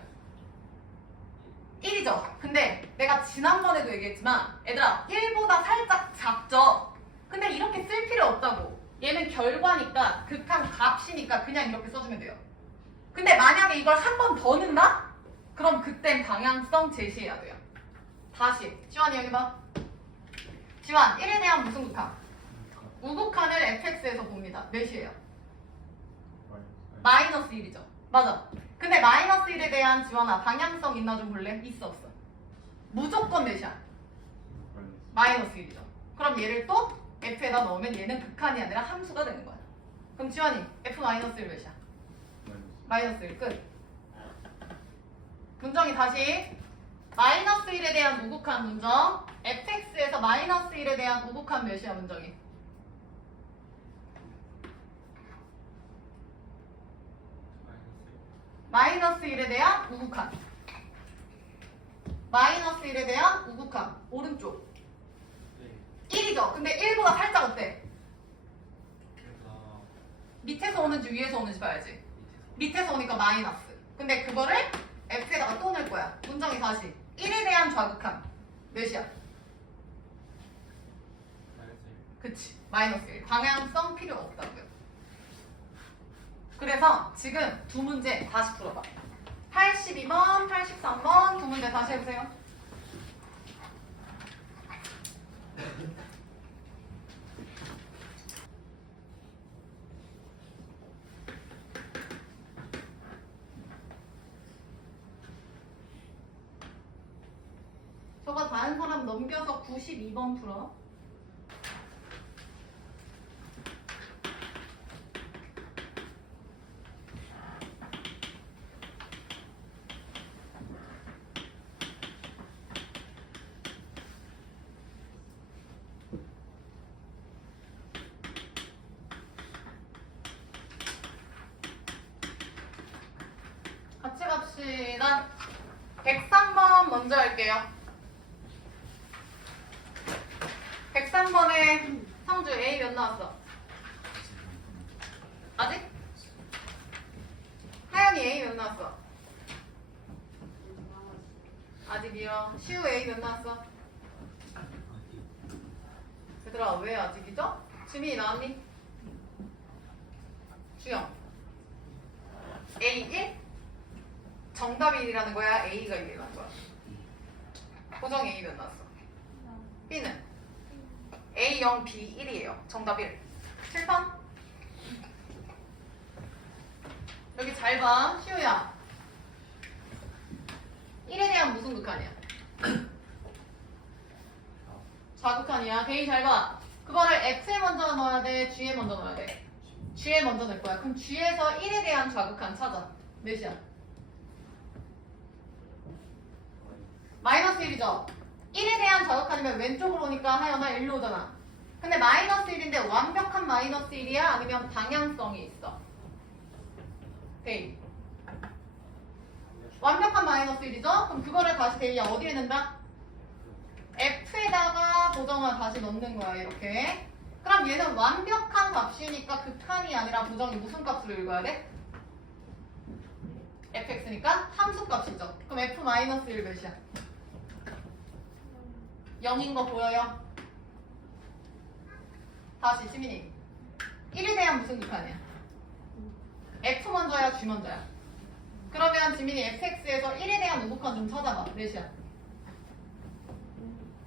1이죠. 근데 내가 지난번에도 얘기했지만 얘들아 1보다 살짝 작죠. 근데 이렇게 쓸 필요 없다고. 얘는 결과니까 극한 값이니까 그냥 이렇게 써주면 돼요. 근데 만약에 이걸 한 번 더 넣는다? 그럼 그땐 방향성 제시해야 돼요. 다시 지환이 여기 봐. 지환 1에 대한 무슨 극한? 우극한을 fx에서 봅니다. 몇이에요? 마이너스 1이죠. 맞아. 근데 마이너스 1에 대한 지원아 방향성 있나 좀 볼래? 있어 없어? 무조건 몇이야? 마이너스 1이죠. 그럼 얘를 또 f에다 넣으면 얘는 극한이 아니라 함수가 되는 거야. 그럼 지원이 f 마이너스 1 몇이야? 마이너스 1 끝. 문정이 다시 마이너스 1에 대한 우극한 문정 fx에서 마이너스 1에 대한 우극한 몇이야 문정이? 마이너스 1에 대한 우극한. 마이너스 1에 대한 우극한. 오른쪽. 1이죠. 근데 1보다 살짝 어때? 밑에서 오는지 위에서 오는지 봐야지. 밑에서 오니까 마이너스. 근데 그거를 F에다가 또 넣을 거야. 문정이 다시. 1에 대한 좌극한. 몇이야? 그치. 마이너스 1. 방향성 필요 없다고요. 그래서 지금 두 문제 다시 풀어봐. 82번, 83번 두 문제 다시 해보세요. 저거 다른 사람 넘겨서 92번 풀어. 같이 갑시다. 103번 먼저 할게요. 103번에 성주 A 몇 나왔어? 아직? 하연이 A 몇 나왔어? 아직이요. 시우 A 몇 나왔어? 얘들아 왜 아직이죠? 지민이 나왔니? 주영 A 1? 정답이 1이라는 거야? A가 1이라는 거야? 고정 A 몇 나왔어? B는? A 0, B 1이에요. 정답 1. 7번? 여기 잘 봐. 시우야. 1에 대한 무슨 극한이야? 좌극한이야. 대이 잘 봐. 그거를 X에 먼저 넣어야 돼? G에 먼저 넣어야 돼? G에 먼저 넣을 거야. 그럼 G에서 1에 대한 좌극한 찾아. 몇이야? 마이너스 1이죠? 1에 대한 좌극한이면 왼쪽으로 오니까 하연아 1로 오잖아. 근데 마이너스 1인데 완벽한 마이너스 1이야? 아니면 방향성이 있어? 데이 완벽한 마이너스 1이죠? 그럼 그거를 다시 데이야 어디에 넣는다? F에다가 보정을 다시 넣는 거야 이렇게. 그럼 얘는 완벽한 값이니까 극한이 아니라 보정이 무슨 값으로 읽어야 돼? fx니까 함수 값이죠. 그럼 f-1 몇이야? 0인 거 보여요? 다시 지민이 1에 대한 무슨 극한이야? f 먼저야 g 먼저야? 그러면 지민이 fx에서 1에 대한 우극한 좀 찾아봐. 몇이야?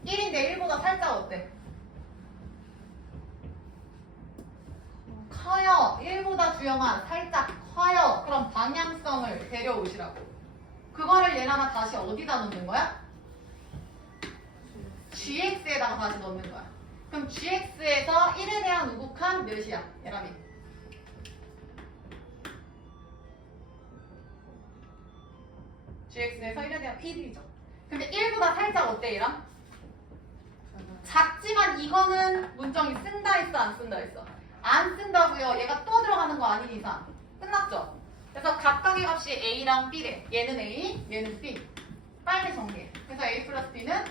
1인데 1보다 살짝 어때? 커요. 1보다 주영아 살짝 커요. 그럼 방향성을 데려오시라고. 그거를 얘네가 다시 어디다 넣는 거야? gx에다가 다시 넣는 거야. 그럼 gx에서 1에 대한 우극한 몇이야? 예람이. gx에서 1에 대한 1이죠. 근데 1보다 살짝 어때 얘랑? 작지만 이거는 문정이 쓴다 했어 안 쓴다 했어? 안 쓴다고요. 얘가 또 들어가는 거 아닌 이상. 끝났죠? 그래서 각각의 값이 A랑 B래. 얘는 A, 얘는 B. 빨리 정리해. 그래서 A 플러스 B는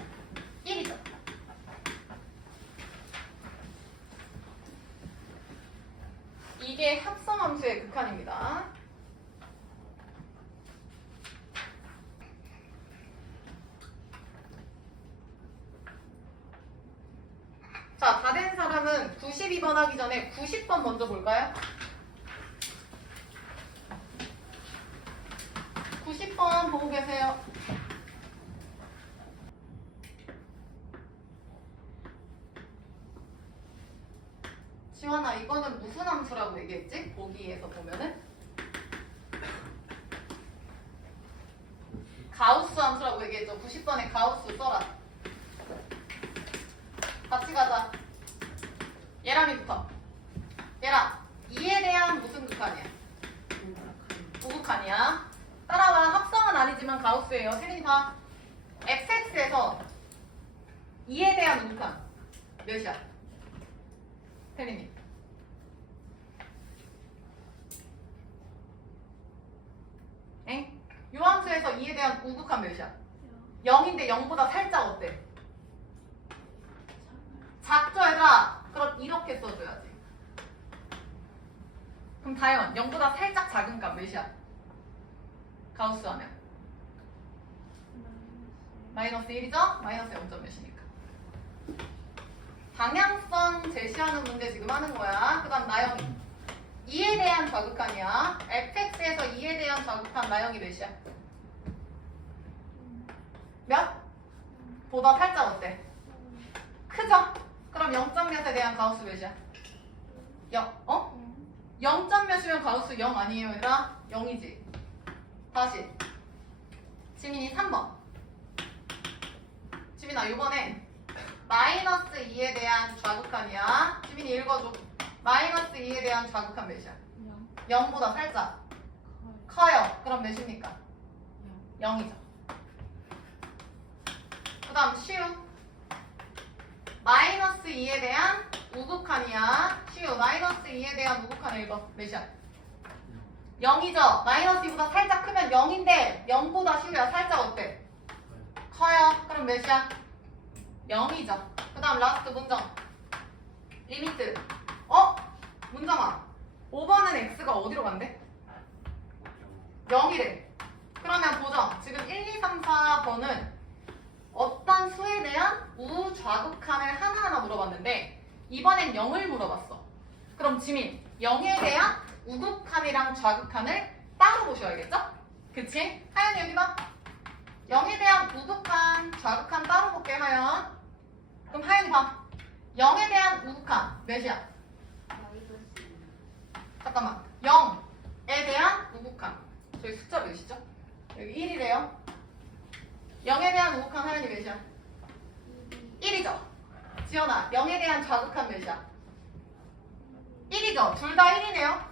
1이죠. 이게 합성함수의 극한입니다. 자, 다 된 사람은 92번 하기 전에 90번 먼저 볼까요? 90번 보고 계세요. 지원아, 이거는 무슨 함수라고 얘기했지? 보기에서 보면은 가우스 함수라고 얘기했죠. 90번에 가우스 써라. 같이 가자. 얘랑이부터. 얘랑 2에 대한 무슨 극한이야? 우극한이야. 따라와. 합성은 아니지만 가우스예요. 세린이 봐. fx에서 2에 대한 우극한 몇이야? 세린이. 엥? 요 함수에서 2에 대한 우극한 몇이야? 0인데 0보다 살짝 어때? 작죠, 얘들아? 그럼 이렇게 써줘야지. 그럼 다현, 0보다 살짝 작은 값 몇이야? 가우스 하면 마이너스 1이죠? 마이너스 0점 몇이니까. 방향성 제시하는 문제 지금 하는 거야. 그 다음 나영이 2에 대한 좌극한이야. fx에서 2에 대한 좌극한 나영이 몇이야? 몇? 보다 살짝 어때? 크죠? 그럼 0점 몇에 대한 가우스 몇이야? 0점 몇이면 가우스 0 아니에요, 얘들아? 0이지. 다시. 지민이 3번. 지민아, 이번엔 마이너스 2에 대한 좌극한이야. 지민이 읽어줘. 마이너스 2에 대한 좌극한 몇이야? 0보다 살짝 커요. 그럼 몇입니까? 0이죠. 그 다음 시우. 마이너스 2에 대한 우극한이야. 시우. 마이너스 2에 대한 우극한 읽어. 몇이야? 0이죠. 마이너스 2보다 살짝 크면 0인데 0보다 시우야 살짝 어때? 커요. 그럼 몇이야? 0이죠. 그 다음 라스트 문정. 리미트. 문정아. 5번은 x가 어디로 간대? 0이래. 그러면 보정. 지금 1, 2, 3, 4번은 어떤 수에 대한 우좌극한을 하나하나 물어봤는데 이번엔 0을 물어봤어. 그럼 지민, 0에 대한 우극한이랑 좌극한을 따로 보셔야겠죠? 그치? 하연이 여기 봐. 0에 대한 우극한, 좌극한 따로 볼게, 하연. 그럼 하연이 봐. 0에 대한 우극한 몇이야? 잠깐만. 0에 대한 우극한. 저희 숫자 몇이죠? 여기 1이래요. 0에 대한 우극한 하연이 몇이야? 1이죠. 지연아, 0에 대한 좌극한 몇이야? 1이죠. 둘 다 1이네요.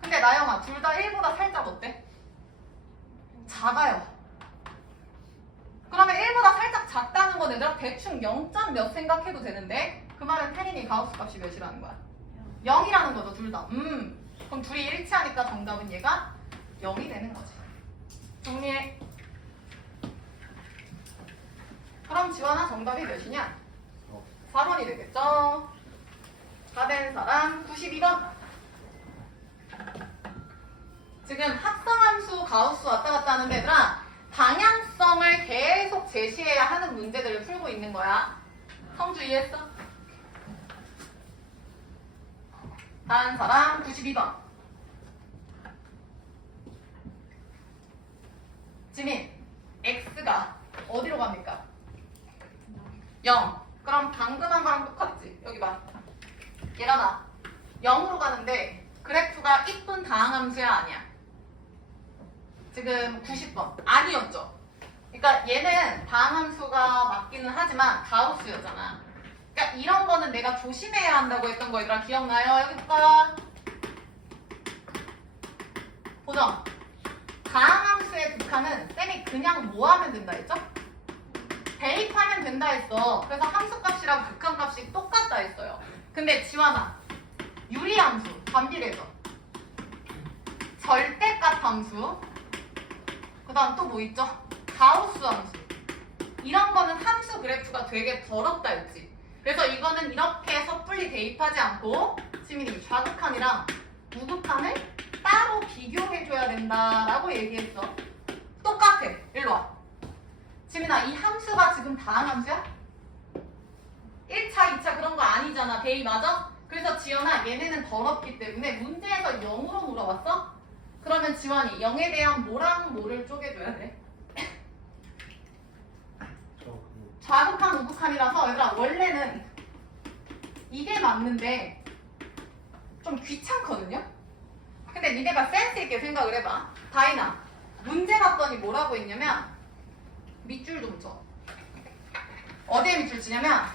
근데 나영아, 둘 다 1보다 살짝 어때? 작아요. 그러면 1보다 살짝 작다는 건 얘들아 대충 0점 몇 생각해도 되는데 그 말은 태린이 가우스 값이 몇이라는 거야? 0이라는 거죠, 둘 다. 그럼 둘이 일치하니까 정답은 얘가 0이 되는 거지. 정리해. 그럼 지원아 정답이 몇이냐? 4번이 되겠죠? 다 된 사람 92번. 지금 합성함수 가우스 왔다 갔다 하는데 얘들아 방향성을 계속 제시해야 하는 문제들을 풀고 있는 거야. 성주 이해했어? 다른 사람 92번. 지민, x가 어디로 갑니까? 0. 그럼 방금 한 거랑 똑같지? 여기 봐. 얘가 0으로 가는데 그래프가 이쁜 다항함수야 아니야? 지금 90번. 아니었죠? 그러니까 얘는 다항함수가 맞기는 하지만 가우스였잖아. 그러니까 이런 거는 내가 조심해야 한다고 했던 거 얘들아 기억나요? 여기 볼까? 보정. 다항함수의 극한은 쌤이 그냥 뭐 하면 된다 했죠? 대입하면 된다 했어. 그래서 함수값이랑 극한값이 똑같다 했어요. 근데 지환아, 유리함수, 반비례죠. 절대값 함수. 그 다음 또 뭐 있죠? 가우스 함수. 이런 거는 함수 그래프가 되게 더럽다 했지. 그래서 이거는 이렇게 섣불리 대입하지 않고 지민이 좌극한이랑 우극한을 따로 비교해줘야 된다라고 얘기했어. 똑같아. 일로 와. 지민아, 이 함수가 지금 다항 함수야? 1차, 2차 그런 거 아니잖아. 대입 맞아? 그래서 지연아, 얘네는 더럽기 때문에 문제에서 0으로 물어봤어? 그러면 지원이 0에 대한 뭐랑 뭐를 쪼개줘야 돼? 좌극한, 우극한이라서 얘들아 원래는 이게 맞는데 좀 귀찮거든요? 근데 니네가 센스 있게 생각을 해봐. 다이나, 문제 봤더니 뭐라고 했냐면 밑줄 좀 쳐. 어디에 밑줄 치냐면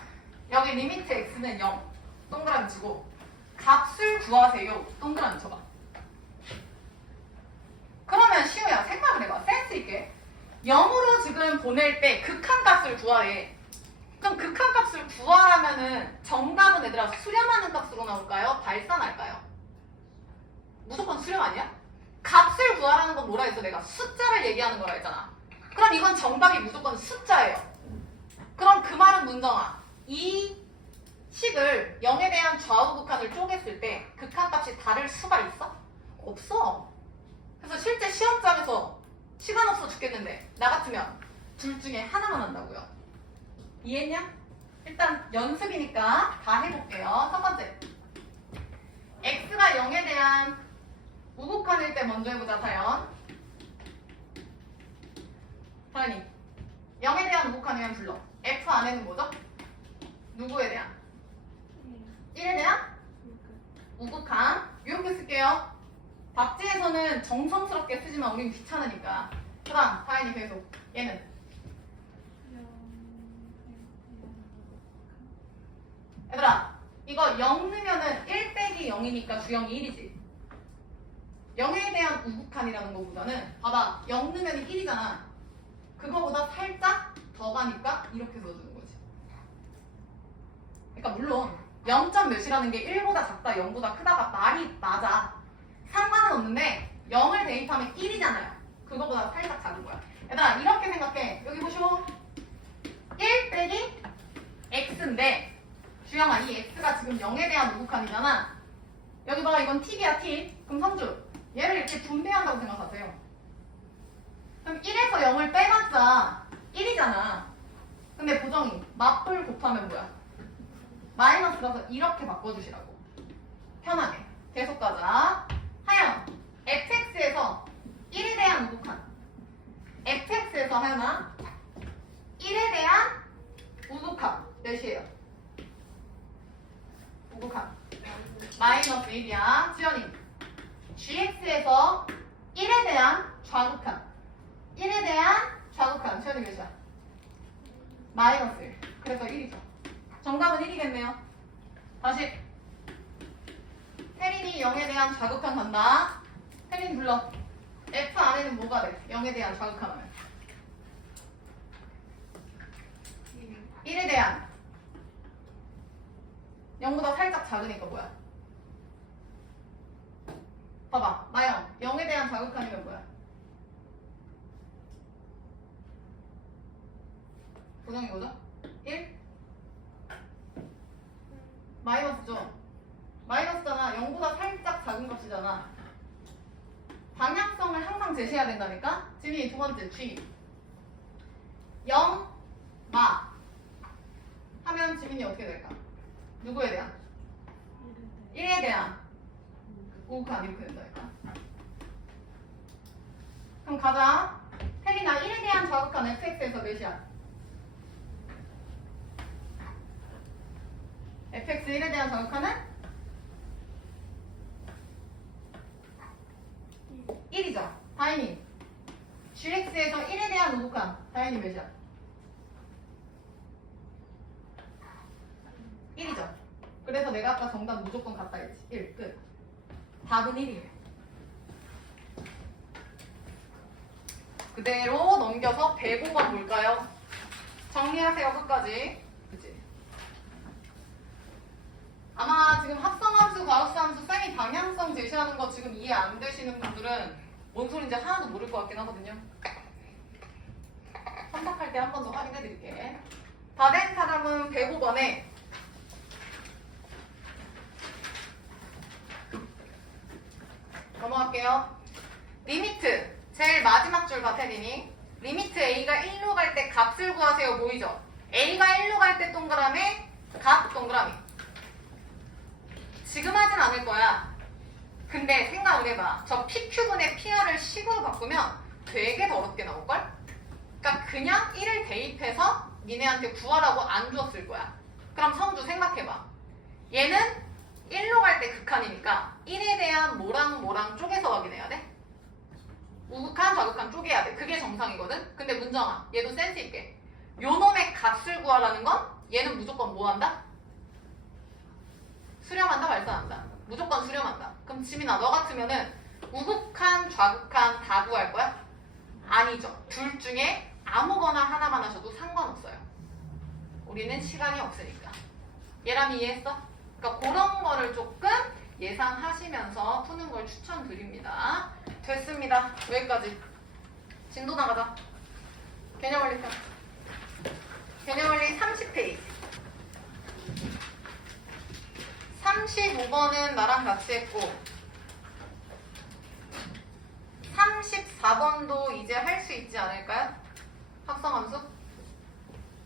여기 리미트 x는 0 동그라미 치고 값을 구하세요 동그라미 쳐봐. 그러면 시우야 생각을 해봐. 센스 있게 0으로 지금 보낼 때 극한값을 구하래. 그럼 극한값을 구하라면은 정답은 얘들아 수렴하는 값으로 나올까요? 발산할까요? 무조건 수렴 아니야? 값을 구하라는 건 뭐라 했어? 내가 숫자를 얘기하는 거라 했잖아. 그럼 이건 정답이 무조건 숫자예요. 그럼 그 말은 문정아, 이 식을 0에 대한 좌우 극한을 쪼갰을 때 극한값이 다를 수가 있어? 없어. 그래서 실제 시험장에서 시간 없어 죽겠는데 나 같으면 둘 중에 하나만 한다고요. 이해했냐? 일단 연습이니까 다 해볼게요. 첫 번째, x가 0에 대한 우극한일 때 먼저 해보자. 다현이 0에 대한 우극한이면 불러. f 안에는 뭐죠? 누구에 대한? 1에 대한 우극한. 이렇게 쓸게요. 답지에서는 정성스럽게 쓰지만 우린 귀찮으니까. 그 다음 다현이 계속. 얘는 얘들아 이거 0 넣으면은 1 빼기 0이니까 주형이 1이지. 0에 대한 우극한이라는 거보다는 봐봐 0 넣으면 1이잖아. 그거보다 살짝 더 가니까 이렇게 써주는 거지. 그러니까 물론 0. 몇이라는 게 1보다 작다 0보다 크다가 말이 맞아. 상관은 없는데 0을 대입하면 1이잖아요. 그거보다 살짝 작은 거야. 얘들아 이렇게 생각해. 여기 보시고 1 빼기 x인데 주영아 이 x가 지금 0에 대한 우극한이잖아. 여기 봐 이건 팁이야 팁. 그럼 성주 얘를 이렇게 분배한다고 생각하세요. 그럼 1에서 0을 빼봤자 1이잖아. 근데 보정이 맞불 곱하면 뭐야? 마이너스라서 이렇게 바꿔주시라고. 편하게. 계속 가자. 하연 fx에서 1에 대한 우극한. fx에서 하연아 1에 대한 우극한 몇이에요? 우극한 마이너스 1이야. 지연이 gx에서 1에 대한 좌극한. 1에 대한 좌극한. 지연이 몇이야? 마이너스 1. 그래서 1이죠. 정답은 1이겠네요. 다시 혜린이 0에 대한 좌극한 간다. 혜린 불러. F 안에는 뭐가 돼? 0에 대한 좌극한 하면 1에 대한 0보다 살짝 작으니까 뭐야? 봐봐 나영 0에 대한 좌극한이면 뭐야? 보정이 뭐죠? 1? 마이너스죠? 마이너스잖아. 0보다 살짝 작은 값이잖아. 방향성을 항상 제시해야 된다니까? 지민이 두 번째 G 0, 마 하면 지민이 어떻게 될까? 누구에 대한? 1에 대한 우극한 이렇게 된다니까? 그럼 가자. 혜린아 1에 대한 좌극한 fx에서 몇이야? fx 1에 대한 좌극한은 1이죠. 다인이 gx에서 1에 대한 우극한 다인이 몇이야? 1이죠. 그래서 내가 아까 정답 무조건 같다 했지. 1 끝. 답은 1이에요. 그대로 넘겨서 105번 볼까요? 정리하세요 끝까지. 그치? 아마 지금 합성함수 함수, 가우스 함수, 쌤이 방향성 제시하는 거 지금 이해 안 되시는 분들은 뭔 소리인지 하나도 모를 것 같긴 하거든요. 선택할 때 한 번 더 확인해 드릴게. 다 된 사람은 105번에 넘어갈게요. 리미트, 제일 마지막 줄 같아, 니니. 리미트 A가 1로 갈 때 값을 구하세요. 보이죠? A가 1로 갈 때 동그라미, 값 동그라미. 지금 하진 않을 거야. 근데 생각을 해봐. 저 PQ분의 PR을 식으로 바꾸면 되게 더럽게 나올걸? 그러니까 그냥 1을 대입해서 니네한테 구하라고 안 주었을 거야. 그럼 성주 생각해봐. 얘는 1로 갈 때 극한이니까 1에 대한 뭐랑 쪼개서 확인해야 돼? 우극한, 좌극한 쪼개야 돼. 그게 정상이거든? 근데 문정아, 얘도 센스 있게. 요 놈의 값을 구하라는 건 얘는 무조건 뭐 한다? 수렴한다, 발산한다. 무조건 수렴한다. 그럼 지민아, 너 같으면은 우극한, 좌극한 다 구할 거야? 아니죠. 둘 중에 아무거나 하나만 하셔도 상관없어요. 우리는 시간이 없으니까. 얘람이 이해했어? 그러니까 그런 거를 조금 예상하시면서 푸는 걸 추천드립니다. 됐습니다. 여기까지. 진도 나가자. 개념원리 편. 개념원리 30페이지. 35번은 나랑 같이 했고 34번도 이제 할 수 있지 않을까요? 합성함수?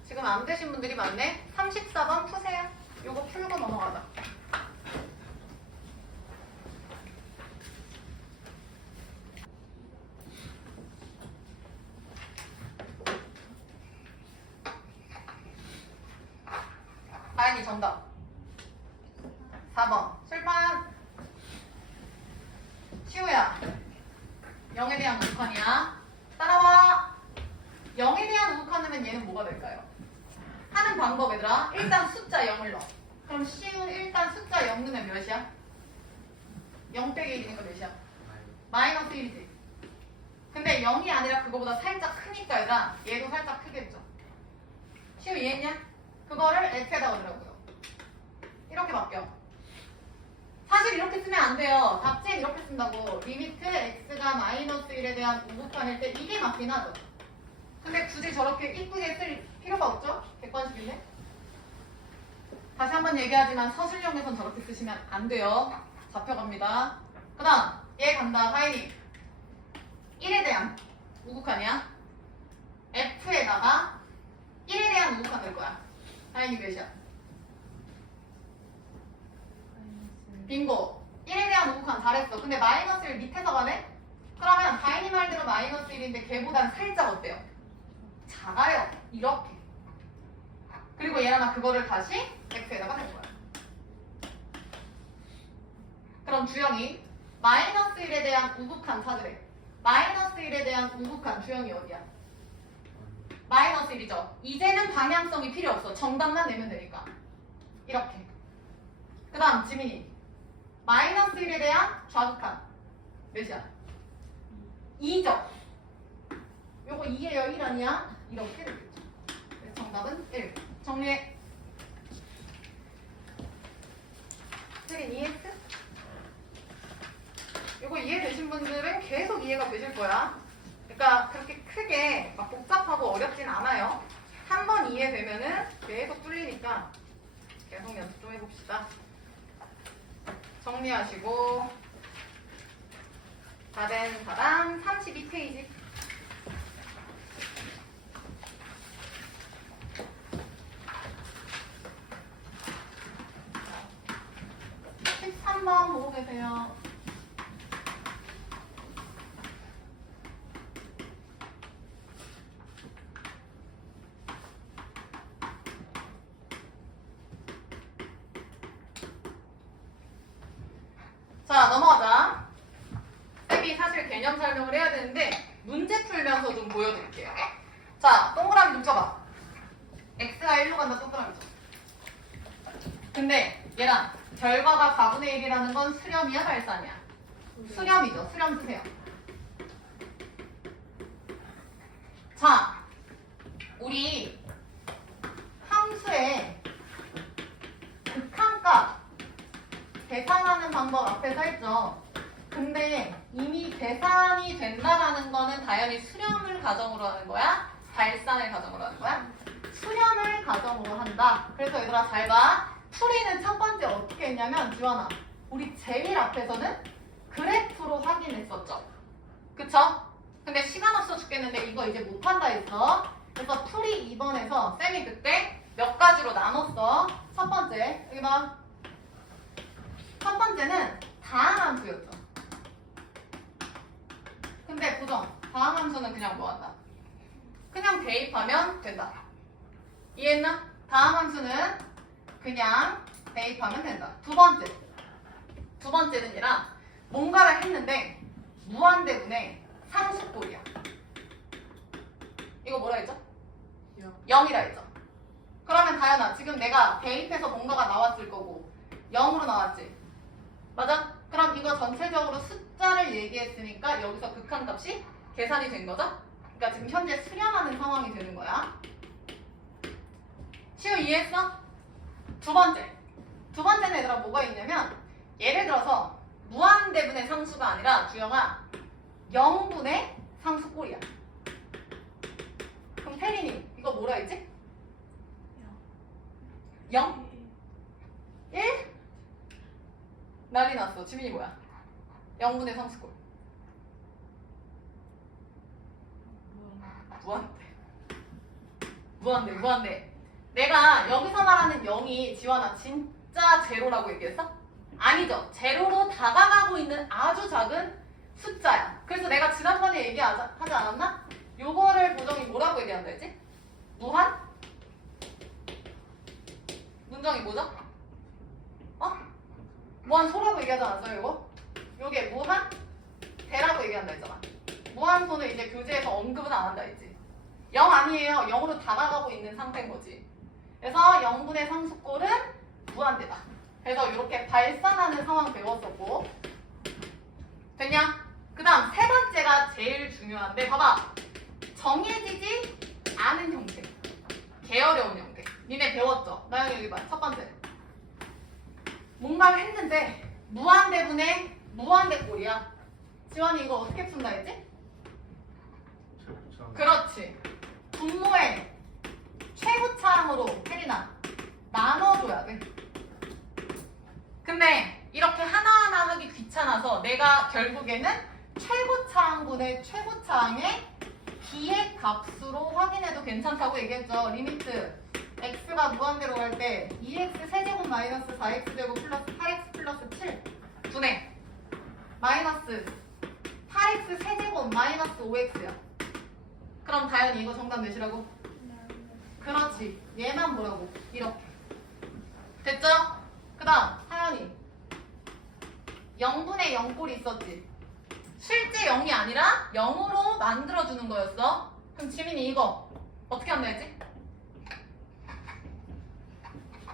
지금 안 되신 분들이 많네. 34번 푸세요. 요거 풀고 넘어가자. 다현이 정답. 4번. 출판. 시우야. 0에 대한 우극한이야. 따라와. 0에 대한 우극한이면 얘는 뭐가 될까요? 하는 방법 얘들아. 일단 숫자 0을 넣어. 그럼 시우 일단 숫자 0 넣으면 몇이야? 0 빼기 1이니까 몇이야? 마이너스 1이지. 근데 0이 아니라 그거보다 살짝 크니까 얘들아 얘도 살짝 크겠죠. 시우 이해했냐? 그거를 F에다 넣으라고요. 이렇게 바뀌어. 사실 이렇게 쓰면 안 돼요. 답지엔 이렇게 쓴다고. 리미트 x가 마이너스 1에 대한 우극한일 때 이게 맞긴 하죠. 근데 굳이 저렇게 이쁘게 쓸 필요가 없죠? 객관식인데? 다시 한번 얘기하지만 서술형에선 저렇게 쓰시면 안 돼요. 잡혀갑니다. 그 다음 얘 간다. 하인이 1에 대한 우극한이야. F에다가 1에 대한 우극한 될 거야. 하인이 몇이야? 빙고. 1에 대한 우극한 잘했어. 근데 마이너스 1 밑에서 가네? 그러면 다인이 말대로 마이너스 1인데 걔보단 살짝 어때요? 작아요. 이렇게. 그리고 얘랑 그거를 다시 x에다가 할 거야. 그럼 주영이 마이너스 1에 대한 우극한 찾으래. 마이너스 1에 대한 우극한 주영이 어디야? 마이너스 1이죠. 이제는 방향성이 필요 없어. 정답만 내면 되니까. 이렇게. 그 다음 지민이 마이너스 1에 대한 좌극한 몇이야? 2죠. 요거 2예요. 1 아니야? 이렇게 되겠죠. 그래서 정답은 1. 정리해. 혜린 이해했어? 요거 이해되신 분들은 계속 이해가 되실 거야. 그러니까 그렇게 크게 막 복잡하고 어렵진 않아요. 한 번 이해되면은 계속 뚫리니까 계속 연습 좀 해봅시다. 정리하시고 다 된 사람 32페이지. 한번 보고 계세요. 자, 넘어가자. 쌤이 사실 개념 설명을 해야 되는데 문제 풀면서 좀 보여드릴게요. 자, 동그라미 좀 쳐봐. x가 1로 간다 동그라미 쳐. 근데 얘랑 결과가 4분의 1이라는 건 수렴이야 발산이야? 수렴이죠. 수렴 쓰세요. 자, 우리 함수의 극한값 계산하 방법 앞에서 했죠. 근데 이미 계산이 된다라는 거는 당연히 수렴을 가정으로 하는 거야? 발산을 가정으로 하는 거야? 수렴을 가정으로 한다. 그래서 얘들아 잘 봐. 풀이는 첫 번째 어떻게 했냐면 지원아, 우리 제일 앞에서는 그래프로 확인했었죠. 그쵸? 근데 시간 없어 죽겠는데 이거 이제 못한다 했어. 그래서 풀이 2번에서 쌤이 그때 몇 가지로 나눴어. 첫 번째, 여기 봐. 첫 번째는 다항함수였죠. 근데 고정, 다항함수는 그냥 뭐 한다? 그냥 대입하면 된다. 이해했나? 다항함수는 그냥 대입하면 된다. 두 번째는이랑 뭔가를 했는데 무한대분의 상수꼴이야. 이거 뭐라 했죠? 0이라 했죠. 그러면 다현아, 지금 내가 대입해서 뭔가가 나왔을 거고 0으로 나왔지? 맞아? 그럼 이거 전체적으로 숫자를 얘기했으니까 여기서 극한값이 계산이 된 거죠? 그러니까 지금 현재 수렴하는 상황이 되는 거야. 시우 이해했어? 두 번째는 얘들아 뭐가 있냐면 예를 들어서 무한대분의 상수가 아니라 주영아 0분의 상수꼴이야. 그럼 혜린이 이거 뭐라 했지? 0? 1? 난리 났어. 지민이 뭐야? 0분의 상수꼴. 무한대. 내가 여기서 말하는 0이 지원아 진짜 제로라고 얘기했어? 아니죠. 제로로 다가가고 있는 아주 작은 숫자야. 그래서 내가 지난번에 얘기하지 않았나? 요거를 보정이 뭐라고 얘기한다 했지? 무한? 문정이 뭐죠? 무한소라고 얘기하지 않았어요, 이거? 요게 무한대라고 얘기한다 했잖아. 무한소는 이제 교재에서 언급은 안 한다 했지. 0 아니에요. 0으로 다가가고 있는 상태인 거지. 그래서 0분의 상수꼴은 무한대다. 그래서 이렇게 발산하는 상황 배웠었고. 됐냐? 그 다음 세 번째가 제일 중요한데 봐봐. 정해지지 않은 형태. 개어려운 형태. 니네 배웠죠? 나영이 여기 봐. 첫 번째. 뭔가를 했는데 무한대분의 무한대꼴이야. 지원이 이거 어떻게 푼다 했지? 그렇지. 분모의 최고차항으로 혜린아 나눠줘야 돼. 근데 이렇게 하나하나 하기 귀찮아서 내가 결국에는 최고차항분의 최고차항의 기의 값으로 확인해도 괜찮다고 얘기했죠. 리미트 x가 무한대로 갈 때 2x 세제곱 마이너스 4x 제곱 플러스 8x 플러스 7 분의 마이너스 8x 세제곱 마이너스 5x야. 그럼 다현이 이거 정답 몇이라고? 그렇지. 얘만 뭐라고? 이렇게. 됐죠? 그 다음 하연이 0분의 0꼴이 있었지. 실제 0이 아니라 0으로 만들어주는 거였어. 그럼 지민이 이거 어떻게 한다 했지?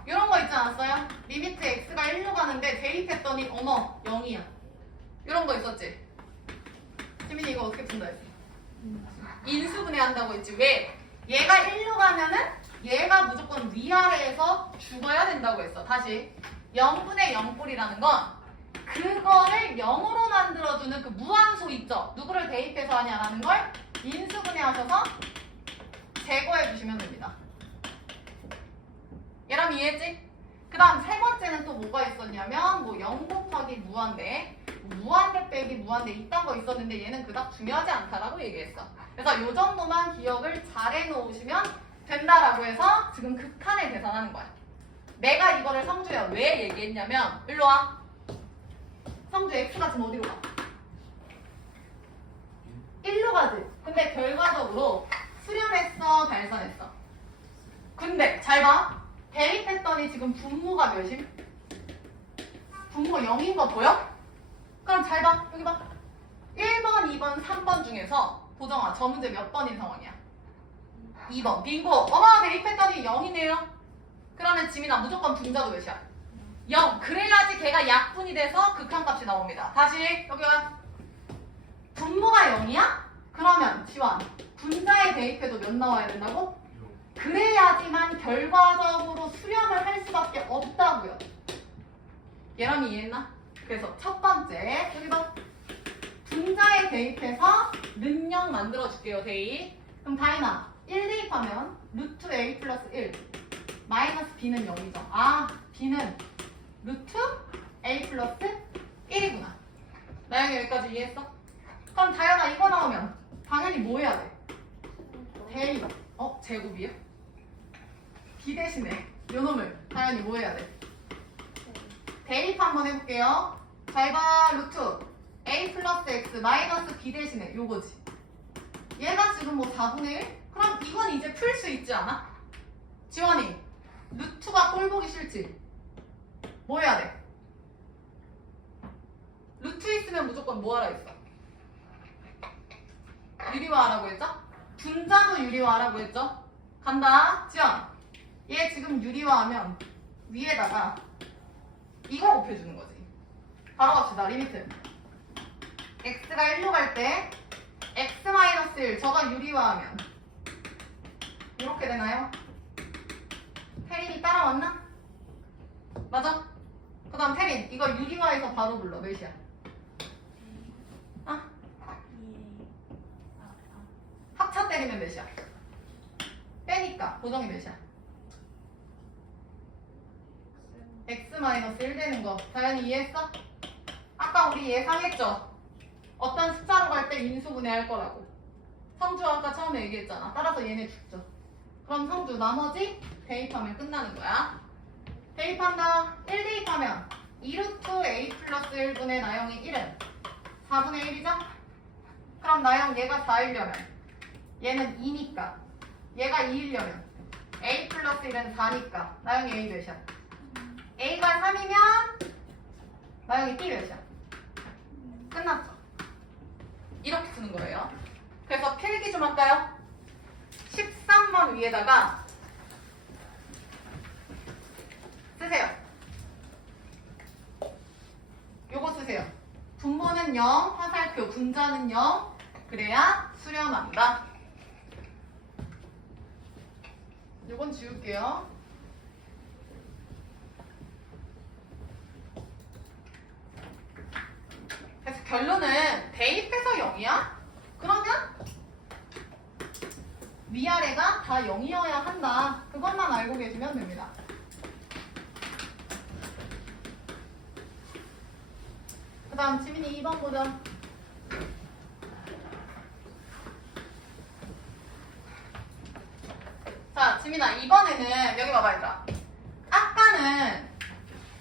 이런 거 있지 않았어요? 리미트 x가 1로 가는데 대입했더니 어머 0이야. 이런 거 있었지? 지민이 이거 어떻게 푼다 했지? 인수분해 한다고 했지. 왜? 얘가 1로 가면은 얘가 무조건 위아래에서 죽어야 된다고 했어. 다시 0분의 0꼴이라는 건 그거를 0으로 만들어주는 그 무한소 있죠? 누구를 대입해서 하냐라는 걸 인수분해 하셔서 제거해 주시면 됩니다. 얘랑 이해했지? 그 다음 세 번째는 또 뭐가 있었냐면 뭐 0 곱하기 무한대, 무한대 빼기 무한대 이딴 거 있었는데 얘는 그닥 중요하지 않다라고 얘기했어. 그래서 요 정도만 기억을 잘 해놓으시면 된다라고 해서 지금 극한을 계산하는 거야. 내가 이거를 성주에 왜 얘기했냐면 일로 와. 성주 x가 지금 어디로 가? 1로 가지. 근데 결과적으로 수렴했어, 발산했어. 근데 잘 봐. 대입했더니 지금 분모가 몇임? 분모 0인 거 보여? 그럼 잘 봐. 여기 봐. 1번, 2번, 3번 중에서 보정아, 저 문제 몇 번인 상황이야? 2번. 빙고. 어머, 대입했더니 0이네요. 그러면 지민아, 무조건 분자도 몇이야? 0. 그래야지 걔가 약분이 돼서 극한값이 나옵니다. 다시 여기 와. 분모가 0이야? 그러면 지원. 분자에 대입해도 몇 나와야 된다고? 그래야지만 결과적으로 수렴을 할 수밖에 없다고요. 예람이 이해했나? 그래서 첫 번째 여기다 분자에 대입해서 능력 만들어줄게요. 대입. 그럼 다이나 1 대입하면 루트 a 플러스 1 마이너스 b는 0이죠. 아 b는 루트 a 플러스 1이구나. 나영이 여기까지 이해했어? 그럼 다현아 이거 나오면 당연히 뭐 해야 돼? 대입. 제곱이요? b 대신에 요놈을 다현이 뭐 해야 돼? 대입 한번 해볼게요. 잘 봐. 루트 a 플러스 x 마이너스 b 대신에 요거지. 얘가 지금 뭐 4분의 1? 그럼 이건 이제 풀 수 있지 않아? 지원이 루트가 꼴 보기 싫지? 뭐 해야 돼? 루트 있으면 무조건 뭐 하라 했어? 유리화하라고 했죠? 분자도 유리화하라고 했죠? 간다. 지원 얘 지금 유리화하면 위에다가 이거 곱해주는 거지. 바로 갑시다. 리미트 x가 1로 갈 때 x-1 저가 유리화하면 이렇게 되나요? 태린이 따라왔나? 맞아? 그 다음 태린 이거 유리화해서 바로 불러. 몇이야? 아? 합차 때리면 몇이야? 빼니까 고정이 몇이야? x-1 되는 거 다현이 이해했어? 아까 우리 예상했죠? 어떤 숫자로 갈 때 인수분해할 거라고. 성주 아까 처음에 얘기했잖아. 따라서 얘네 죽죠. 그럼 성주 나머지 대입하면 끝나는 거야. 대입한다. 1 대입하면 2루트 a 플러스 1분의 나영이 1은 4분의 1이죠? 그럼 나영 얘가 4이려면 얘는 2니까 얘가 2이려면 a 플러스 1은 4니까 나영이 a 몇이야? a가 3이면 나영이 b 몇이야? 끝났죠? 이렇게 쓰는 거예요. 그래서 필기 좀 할까요? 13번 위에다가 쓰세요. 요거 쓰세요. 분모는 0, 화살표, 분자는 0. 그래야 수렴한다. 요건 지울게요. 그래서 결론은 대입해서 0이야? 그러면 위아래가 다 0이어야 한다. 그것만 알고 계시면 됩니다. 그 다음 지민이 2번 보자. 자 지민아 이번에는 여기 봐봐 얘들아. 아까는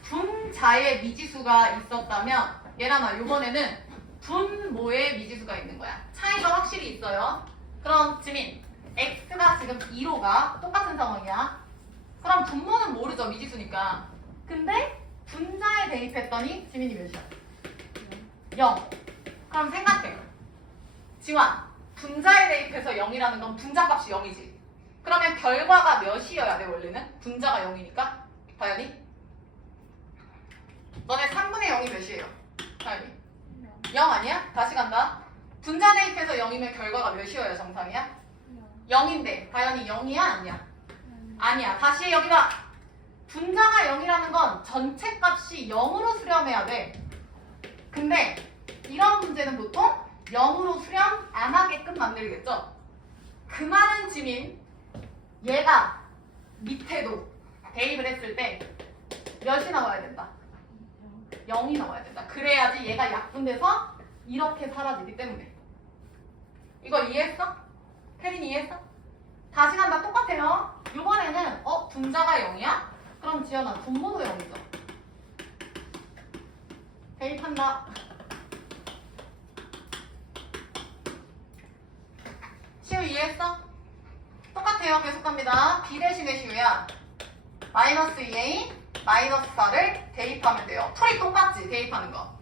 분자의 미지수가 있었다면 얘랑아 요번에는 분모의 미지수가 있는 거야. 차이가 확실히 있어요. 그럼 지민 x가 지금 2로 가. 똑같은 상황이야. 그럼 분모는 모르죠. 미지수니까. 근데 분자에 대입했더니 지민이 몇이야? 0. 그럼 생각해. 지환 분자에 대입해서 0이라는 건 분자값이 0이지. 그러면 결과가 몇이어야 돼 원래는? 분자가 0이니까. 다현이? 너네 3분의 0이 몇이에요? 다현이? 0 아니야? 다시 간다. 분자 대입해서 0이면 결과가 몇이어야 정상이야? 0인데 다현이 0이야? 아니야? 아니야. 다시 여기 봐. 분자가 0이라는 건 전체 값이 0으로 수렴해야 돼. 근데 이런 문제는 보통 0으로 수렴 안 하게끔 만들겠죠? 그 말은 지민 얘가 밑에도 대입을 했을 때 몇이 나와야 된다? 0이 나와야 된다. 그래야지 얘가 약분돼서 이렇게 사라지기 때문에. 이거 이해했어? 태린 이해했어? 다시 간다. 똑같아요. 이번에는 분자가 0이야? 그럼 지연아 분모도 0이죠. 대입한다. 시우 이해했어? 똑같아요. 계속 갑니다. b 대신에 시우야. 마이너스 2a 마이너스 4를 대입하면 돼요. 풀이 똑같지? 대입하는 거.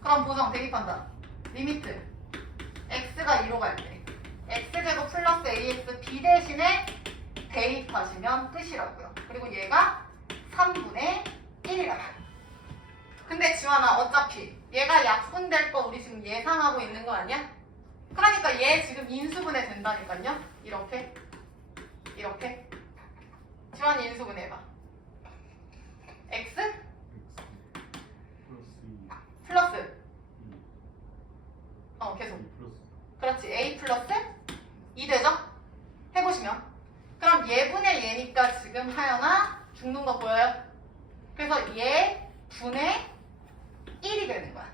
그럼 보정 대입한다. 리미트 x가 2로 갈 때 x제곱 플러스 ax b 대신에 대입하시면 끝이라고요. 그리고 얘가 3분의 1이라고요. 근데 지환아 어차피 얘가 약분될 거 우리 지금 예상하고 있는 거 아니야? 그러니까 얘 지금 인수분해 된다니까요. 이렇게 이렇게 지환이 인수분해 해봐. x 플러스 계속 플러스 그렇지 A 플러스 2 되죠? 해보시면 그럼 얘분의 얘니까 지금 하연아 죽는 거 보여요? 그래서 얘 분의 1이 되는 거야.